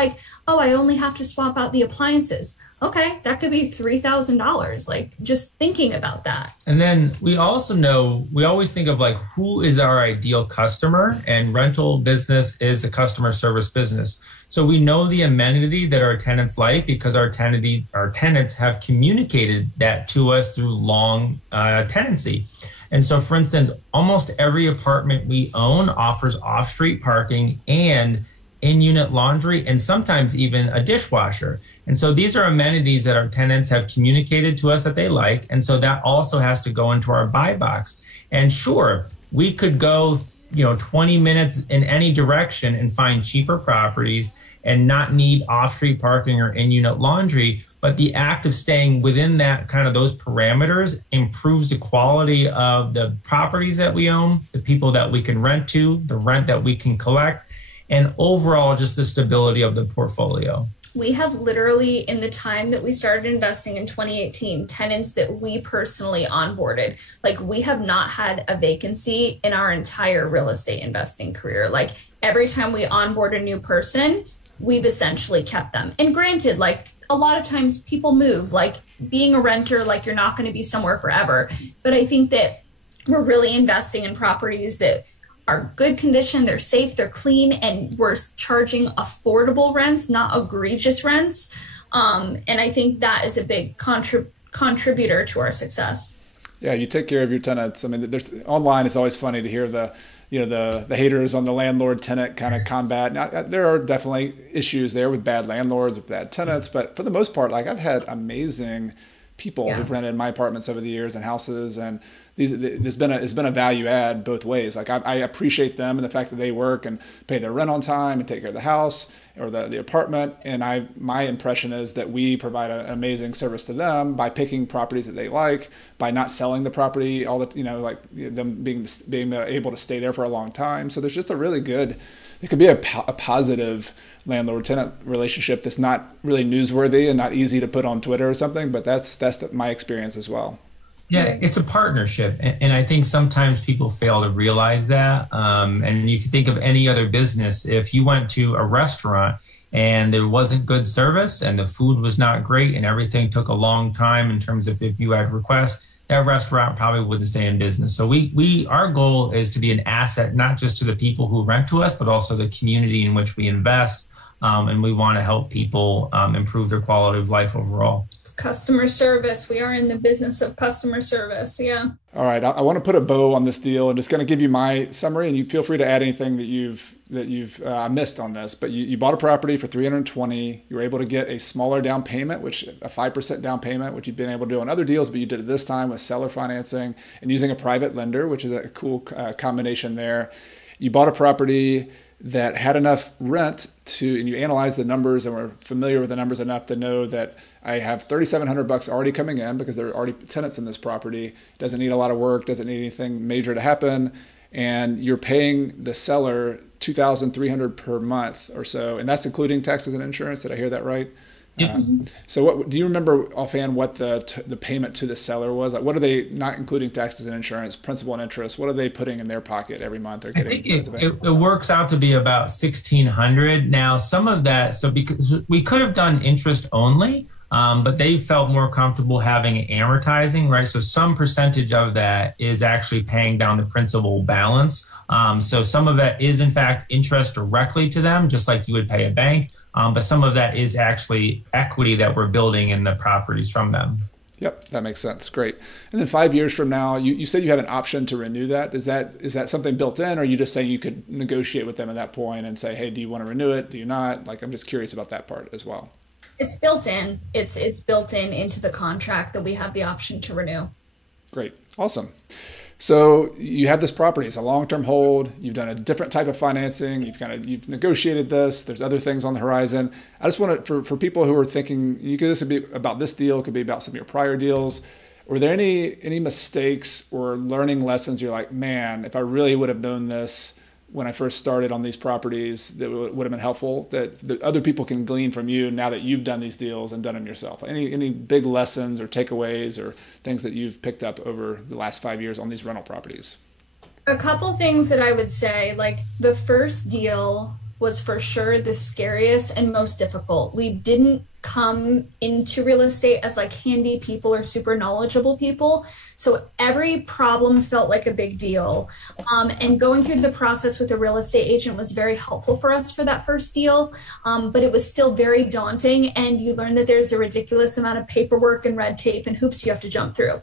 oh, I only have to swap out the appliances. Okay, that could be $3,000. Just thinking about that. And then we also know, we always think of who is our ideal customer, and rental business is a customer service business. So we know the amenity that our tenants like because our tenants have communicated that to us through long tenancy. And so, for instance, almost every apartment we own offers off-street parking and in-unit laundry, and sometimes even a dishwasher. And so these are amenities that our tenants have communicated to us that they like. And so that also has to go into our buy box. And sure, we could go 20 minutes in any direction and find cheaper properties and not need off-street parking or in-unit laundry. But the act of staying within that kind of those parameters improves the quality of the properties that we own, the people that we can rent to, the rent that we can collect, and overall just the stability of the portfolio. We have literally, in the time that we started investing in 2018, tenants that we personally onboarded. We have not had a vacancy in our entire real estate investing career. Every time we onboard a new person, we've essentially kept them. And granted, a lot of times people move, being a renter, you're not going to be somewhere forever. But I think that we're really investing in properties that are good condition, they're safe, they're clean, and we're charging affordable rents, not egregious rents. And I think that is a big contributor to our success. Yeah, you take care of your tenants. I mean, online it's always funny to hear the haters on the landlord-tenant kind of combat. Now, there are definitely issues there with bad landlords, with bad tenants, but for the most part, I've had amazing people who've rented my apartments over the years and houses, and it's been a value add both ways. I appreciate them and the fact that they work and pay their rent on time and take care of the house or the apartment. And my impression is that we provide an amazing service to them by picking properties that they like, by not selling the property, them being able to stay there for a long time. So there's just a really good, it could be a positive landlord-tenant relationship that's not really newsworthy and not easy to put on Twitter or something, but that's my experience as well. Yeah, it's a partnership. And I think sometimes people fail to realize that. And if you think of any other business, if you went to a restaurant and there wasn't good service and the food was not great and everything took a long time in terms of if you had requests, that restaurant probably wouldn't stay in business. So our goal is to be an asset, not just to the people who rent to us, but also the community in which we invest. And we want to help people improve their quality of life overall. It's customer service. We are in the business of customer service. Yeah. All right. I want to put a bow on this deal and just going to give you my summary, and you feel free to add anything that you've missed on this. But you bought a property for $320. You were able to get a smaller down payment, which a 5% down payment, which you've been able to do on other deals, but you did it this time with seller financing and using a private lender, which is a cool combination there. You bought a property that had enough rent and you analyzed the numbers and were familiar with the numbers enough to know that I have $3,700 already coming in because there are already tenants in this property. Doesn't need a lot of work, doesn't need anything major to happen. And you're paying the seller $2,300 per month or so. And that's including taxes and insurance. Did I hear that right? Yep. So what do you remember offhand what the payment to the seller was? Like, what are they, not including taxes and insurance, principal and interest, what are they putting in their pocket every month or I getting think at the bank? it works out to be about 1,600. Now, some of that, so because we could have done interest only, but they felt more comfortable having amortizing, right? So some percentage of that is actually paying down the principal balance. So some of that is in fact interest directly to them, just like you would pay a bank. But some of that is actually equity that we're building in the properties from them. Yep, that makes sense. Great. And then 5 years from now, you said you have an option to renew that. Is that something built in, or are you just saying you could negotiate with them at that point and say, hey, do you want to renew it? Do you not? Like, I'm just curious about that part as well. It's built in. It's built in into the contract that we have the option to renew. Great. Awesome. So you have this property. It's a long-term hold. You've done a different type of financing. You've negotiated this. There's other things on the horizon. I just want to, for people who are thinking, this could be about this deal, it could be about some of your prior deals. Were there any mistakes or learning lessons you're like, man, if I really would have known this when I first started on these properties, that would have been helpful, that other people can glean from you now that you've done these deals and done them yourself? Any big lessons or takeaways or things that you've picked up over the last 5 years on these rental properties? A couple things that I would say, like the first deal was for sure the scariest and most difficult. We didn't come into real estate as like handy people or super knowledgeable people. So every problem felt like a big deal. And going through the process with a real estate agent was very helpful for us for that first deal. But it was still very daunting. And you learn that there's a ridiculous amount of paperwork and red tape and hoops you have to jump through.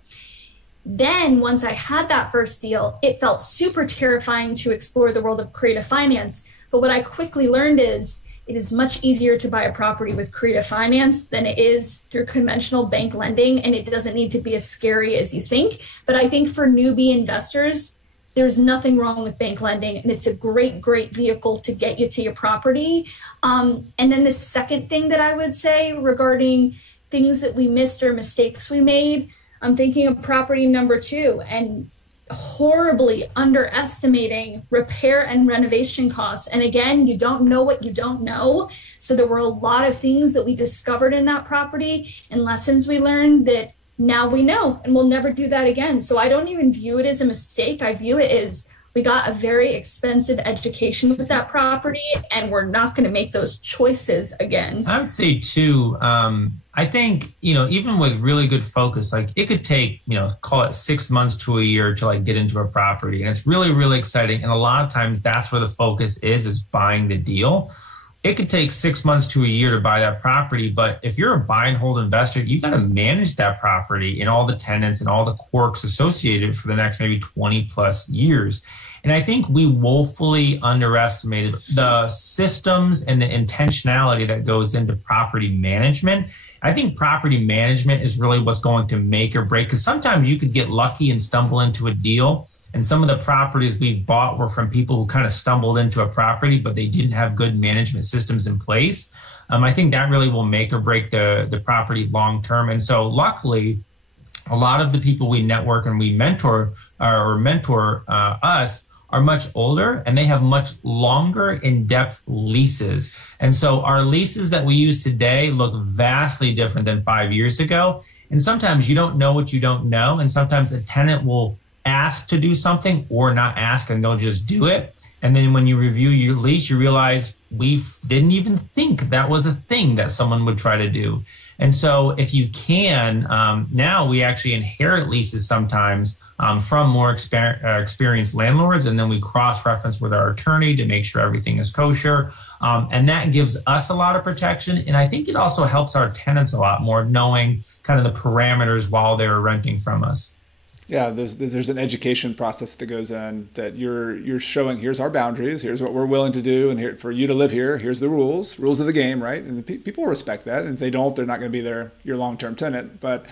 Then once I had that first deal, it felt super terrifying to explore the world of creative finance. But what I quickly learned is it is much easier to buy a property with creative finance than it is through conventional bank lending. And it doesn't need to be as scary as you think. But I think for newbie investors, there's nothing wrong with bank lending. And it's a great, great vehicle to get you to your property. And then the second thing that I would say regarding things that we missed or mistakes we made, I'm thinking of property number 2 and horribly underestimating repair and renovation costs. And again, you don't know what you don't know. So there were a lot of things that we discovered in that property and lessons we learned that now we know, and we'll never do that again. So I don't even view it as a mistake. I view it as we got a very expensive education with that property, and we're not going to make those choices again. I would say too, I think, even with really good focus, like it could take, call it 6 months to a year to like get into a property. And it's really, really exciting. And a lot of times that's where the focus is buying the deal. It could take 6 months to a year to buy that property. But if you're a buy and hold investor, you got to manage that property and all the tenants and all the quirks associated for the next maybe 20 plus years. And I think we woefully underestimated the systems and the intentionality that goes into property management. I think property management is really what's going to make or break, because sometimes you could get lucky and stumble into a deal. And some of the properties we bought were from people who kind of stumbled into a property, but they didn't have good management systems in place. I think that really will make or break the property long term. And so luckily, a lot of the people we network and we mentor us are much older, and they have much longer in-depth leases. And so our leases that we use today look vastly different than 5 years ago. And sometimes you don't know what you don't know. And sometimes a tenant will ask to do something or not ask, and they'll just do it. And then when you review your lease, you realize we didn't even think that was a thing that someone would try to do. And so if you can, now we actually inherit leases sometimes from more experienced landlords, and then we cross-reference with our attorney to make sure everything is kosher. And that gives us a lot of protection. And I think it also helps our tenants a lot more, knowing kind of the parameters while they're renting from us. Yeah, there's an education process that goes in that you're showing, here's our boundaries, here's what we're willing to do, and here for you to live here, here's the rules of the game, right? And people respect that. And if they don't, they're not going to be your long-term tenant. But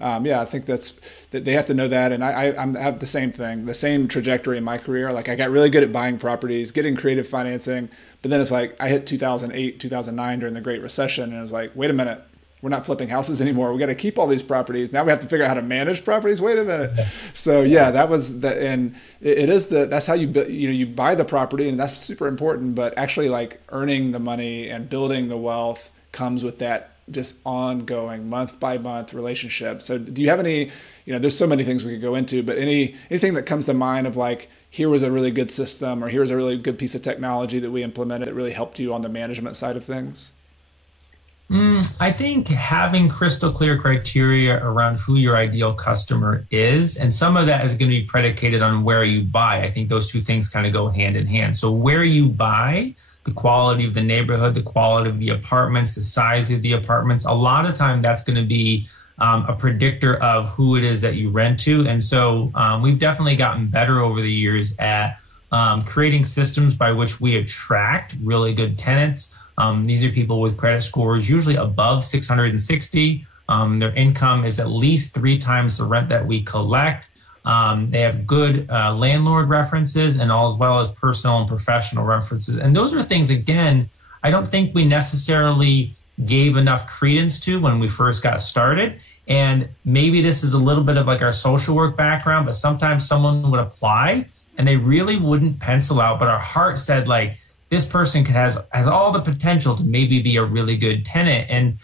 I think that they have to know that. And I have the same thing, the same trajectory in my career. Like I got really good at buying properties, getting creative financing, but then it's like I hit 2008, 2009 during the Great Recession, and I was like, wait a minute. We're not flipping houses anymore. We got to keep all these properties. Now we have to figure out how to manage properties. Wait a minute. So yeah, that was the, and it is that's how you buy the property, and that's super important. But actually, like earning the money and building the wealth comes with that just ongoing month by month relationship. So do you have any, there's so many things we could go into, but anything that comes to mind of like, here was a really good system or here's a really good piece of technology that we implemented that really helped you on the management side of things? I think having crystal clear criteria around who your ideal customer is, and some of that is going to be predicated on where you buy. I think those two things kind of go hand in hand. So where you buy, the quality of the neighborhood, the quality of the apartments, the size of the apartments, a lot of time that's going to be a predictor of who it is that you rent to. And so we've definitely gotten better over the years at creating systems by which we attract really good tenants. These are people with credit scores usually above 660. Their income is at least 3 times the rent that we collect. They have good landlord references and as well as personal and professional references. And those are things, again, I don't think we necessarily gave enough credence to when we first got started. And maybe this is a little bit of like our social work background, but sometimes someone would apply and they really wouldn't pencil out, but our heart said like, this person has all the potential to maybe be a really good tenant. And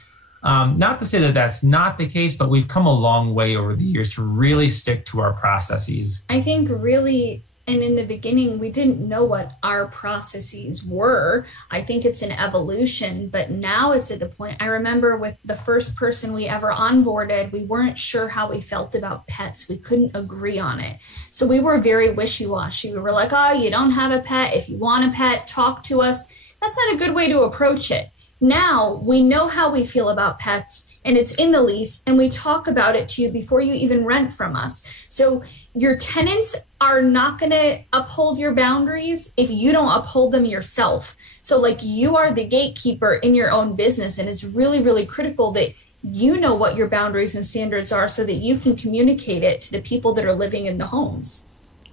not to say that that's not the case, but we've come a long way over the years to really stick to our processes. I think really, and in the beginning, we didn't know what our processes were. I think it's an evolution, but now it's at the point, I remember with the first person we ever onboarded, we weren't sure how we felt about pets. We couldn't agree on it. So we were very wishy-washy. We were like, oh, you don't have a pet. If you want a pet, talk to us. That's not a good way to approach it. Now we know how we feel about pets and it's in the lease and we talk about it to you before you even rent from us. So your tenants are not going to uphold your boundaries if you don't uphold them yourself. So like you are the gatekeeper in your own business, and it's really, really critical that you know what your boundaries and standards are so that you can communicate it to the people that are living in the homes.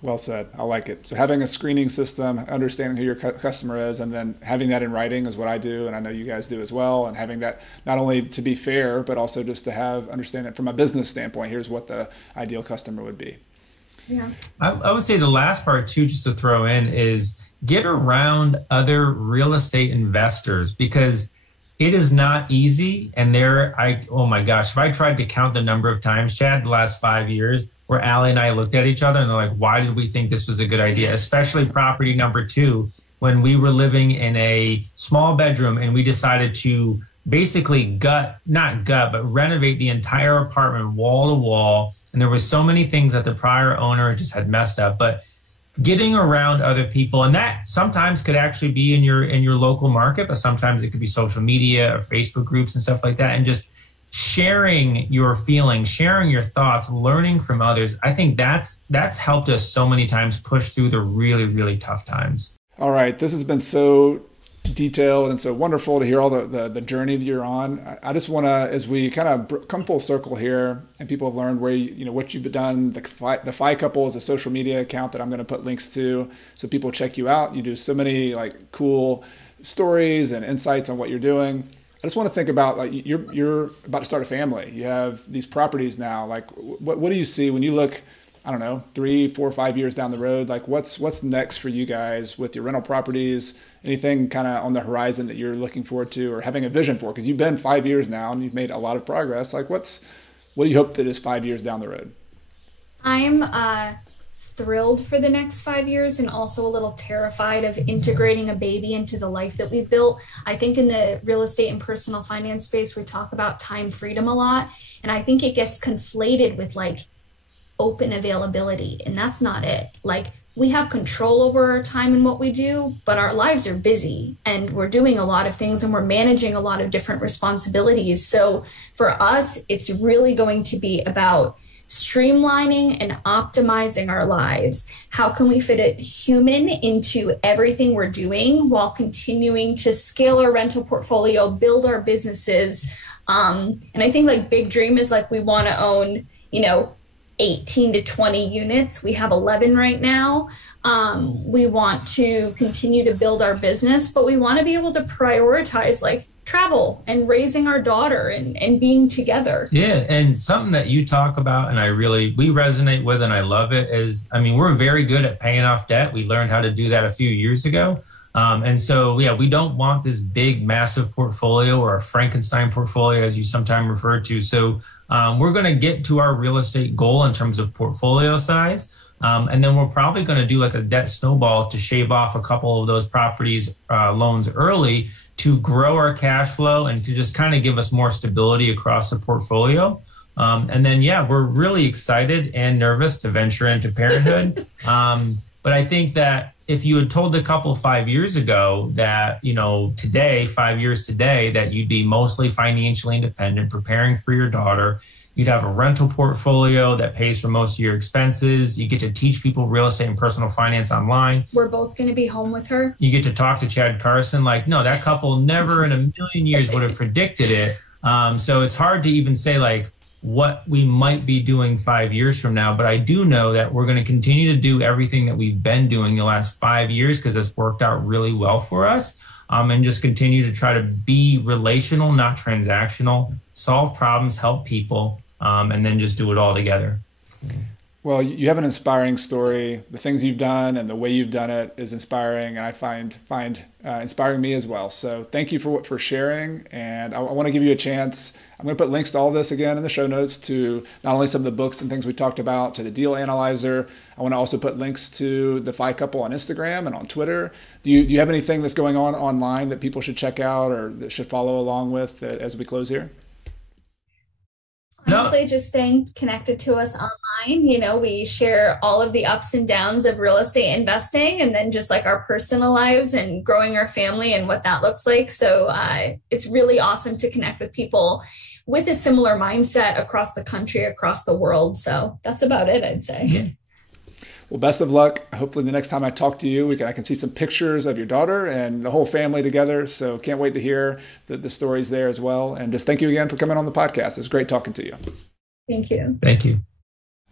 Well said. I like it. So having a screening system, understanding who your customer is, and then having that in writing is what I do, and I know you guys do as well. And having that not only to be fair, but also just to understand it from a business standpoint. Here's what the ideal customer would be. Yeah. I would say the last part too, just to throw in, is get around other real estate investors, because it is not easy. And oh my gosh, if I tried to count the number of times, Chad, the last 5 years, where Allie and I looked at each other and they're like, why did we think this was a good idea? Especially property number 2, when we were living in a small bedroom and we decided to basically but renovate the entire apartment wall to wall. And there was so many things that the prior owner just had messed up. But getting around other people, and that sometimes could actually be in your local market, but sometimes it could be social media or Facebook groups and stuff like that, and just sharing your feelings, sharing your thoughts, learning from others. I think that's helped us so many times push through the really, really tough times. All right. This has been so detailed and so wonderful to hear all the journey that you're on. I just want to, as we kind of come full circle here and people have learned where, what you've done, the Fi Couple is a social media account that I'm going to put links to so people check you out. You do so many like cool stories and insights on what you're doing. I just want to think about like you're about to start a family. You have these properties now. Like what do you see when you look, I don't know, 3, 4, 5 years down the road? Like what's next for you guys with your rental properties? Anything kind of on the horizon that you're looking forward to or having a vision for? Because you've been 5 years now and you've made a lot of progress. Like what do you hope that is 5 years down the road? I'm thrilled for the next 5 years and also a little terrified of integrating a baby into the life that we've built. I think in the real estate and personal finance space, we talk about time freedom a lot. And I think it gets conflated with like open availability. And that's not it. Like we have control over our time and what we do, but our lives are busy and we're doing a lot of things and we're managing a lot of different responsibilities. So for us, it's really going to be about streamlining and optimizing our lives. How can we fit a human into everything we're doing while continuing to scale our rental portfolio, build our businesses? And I think like big dream is like we want to own, 18 to 20 units. We have 11 right now. We want to continue to build our business, but we want to be able to prioritize like travel and raising our daughter and being together. Yeah. And something that you talk about and we resonate with and I love it is, I mean, we're very good at paying off debt. We learned how to do that a few years ago. And so, yeah, we don't want this big, massive portfolio or a Frankenstein portfolio, as you sometimes refer to. So we're going to get to our real estate goal in terms of portfolio size. And then we're probably going to do like a debt snowball to shave off a couple of those properties loans early to grow our cash flow and to just kind of give us more stability across the portfolio. And then, yeah, we're really excited and nervous to venture into parenthood. But I think that if you had told the couple 5 years ago that, today, 5 years today, that you'd be mostly financially independent, preparing for your daughter, you'd have a rental portfolio that pays for most of your expenses. You get to teach people real estate and personal finance online. We're both going to be home with her. You get to talk to Chad Carson. Like, no, that couple never in a million years would have predicted it. So it's hard to even say like what we might be doing 5 years from now. But I do know that we're going to continue to do everything that we've been doing the last 5 years because it's worked out really well for us. And just continue to try to be relational, not transactional, solve problems, help people. And then just do it all together. Well, you have an inspiring story. The things you've done and the way you've done it is inspiring, and I find inspiring me as well. So thank you for sharing. And I want to give you a chance. I'm going to put links to all this again in the show notes to not only some of the books and things we talked about, to the deal analyzer. I want to also put links to the FI Couple on Instagram and on Twitter. Do you have anything that's going on online that people should check out or that should follow along with as we close here? Honestly, just staying connected to us online. We share all of the ups and downs of real estate investing and then just like our personal lives and growing our family and what that looks like. So it's really awesome to connect with people with a similar mindset across the country, across the world. So that's about it, I'd say. Yeah. Well, best of luck. Hopefully the next time I talk to you, I can see some pictures of your daughter and the whole family together. So can't wait to hear the stories there as well. And just thank you again for coming on the podcast. It's great talking to you. Thank you. Thank you.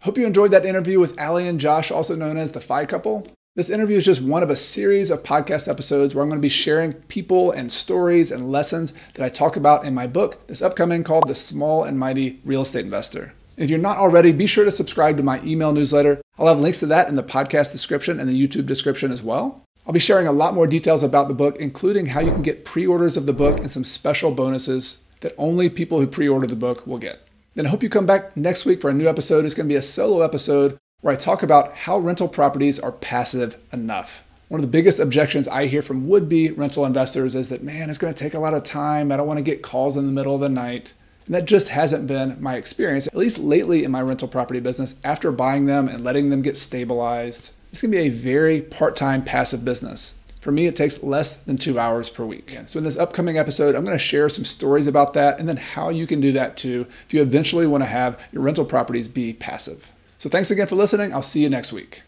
Hope you enjoyed that interview with Allie and Josh, also known as the FI Couple. This interview is just one of a series of podcast episodes where I'm going to be sharing people and stories and lessons that I talk about in my book, this upcoming, called The Small and Mighty Real Estate Investor. If you're not already, be sure to subscribe to my email newsletter. I'll have links to that in the podcast description and the YouTube description as well. I'll be sharing a lot more details about the book, including how you can get pre-orders of the book and some special bonuses that only people who pre-order the book will get. Then I hope you come back next week for a new episode. It's going to be a solo episode where I talk about how rental properties are passive enough. One of the biggest objections I hear from would-be rental investors is that, man, it's going to take a lot of time. I don't want to get calls in the middle of the night. And that just hasn't been my experience, at least lately in my rental property business. After buying them and letting them get stabilized, it's going to be a very part-time passive business. For me, it takes less than 2 hours per week. So in this upcoming episode, I'm going to share some stories about that and then how you can do that too if you eventually want to have your rental properties be passive. So thanks again for listening. I'll see you next week.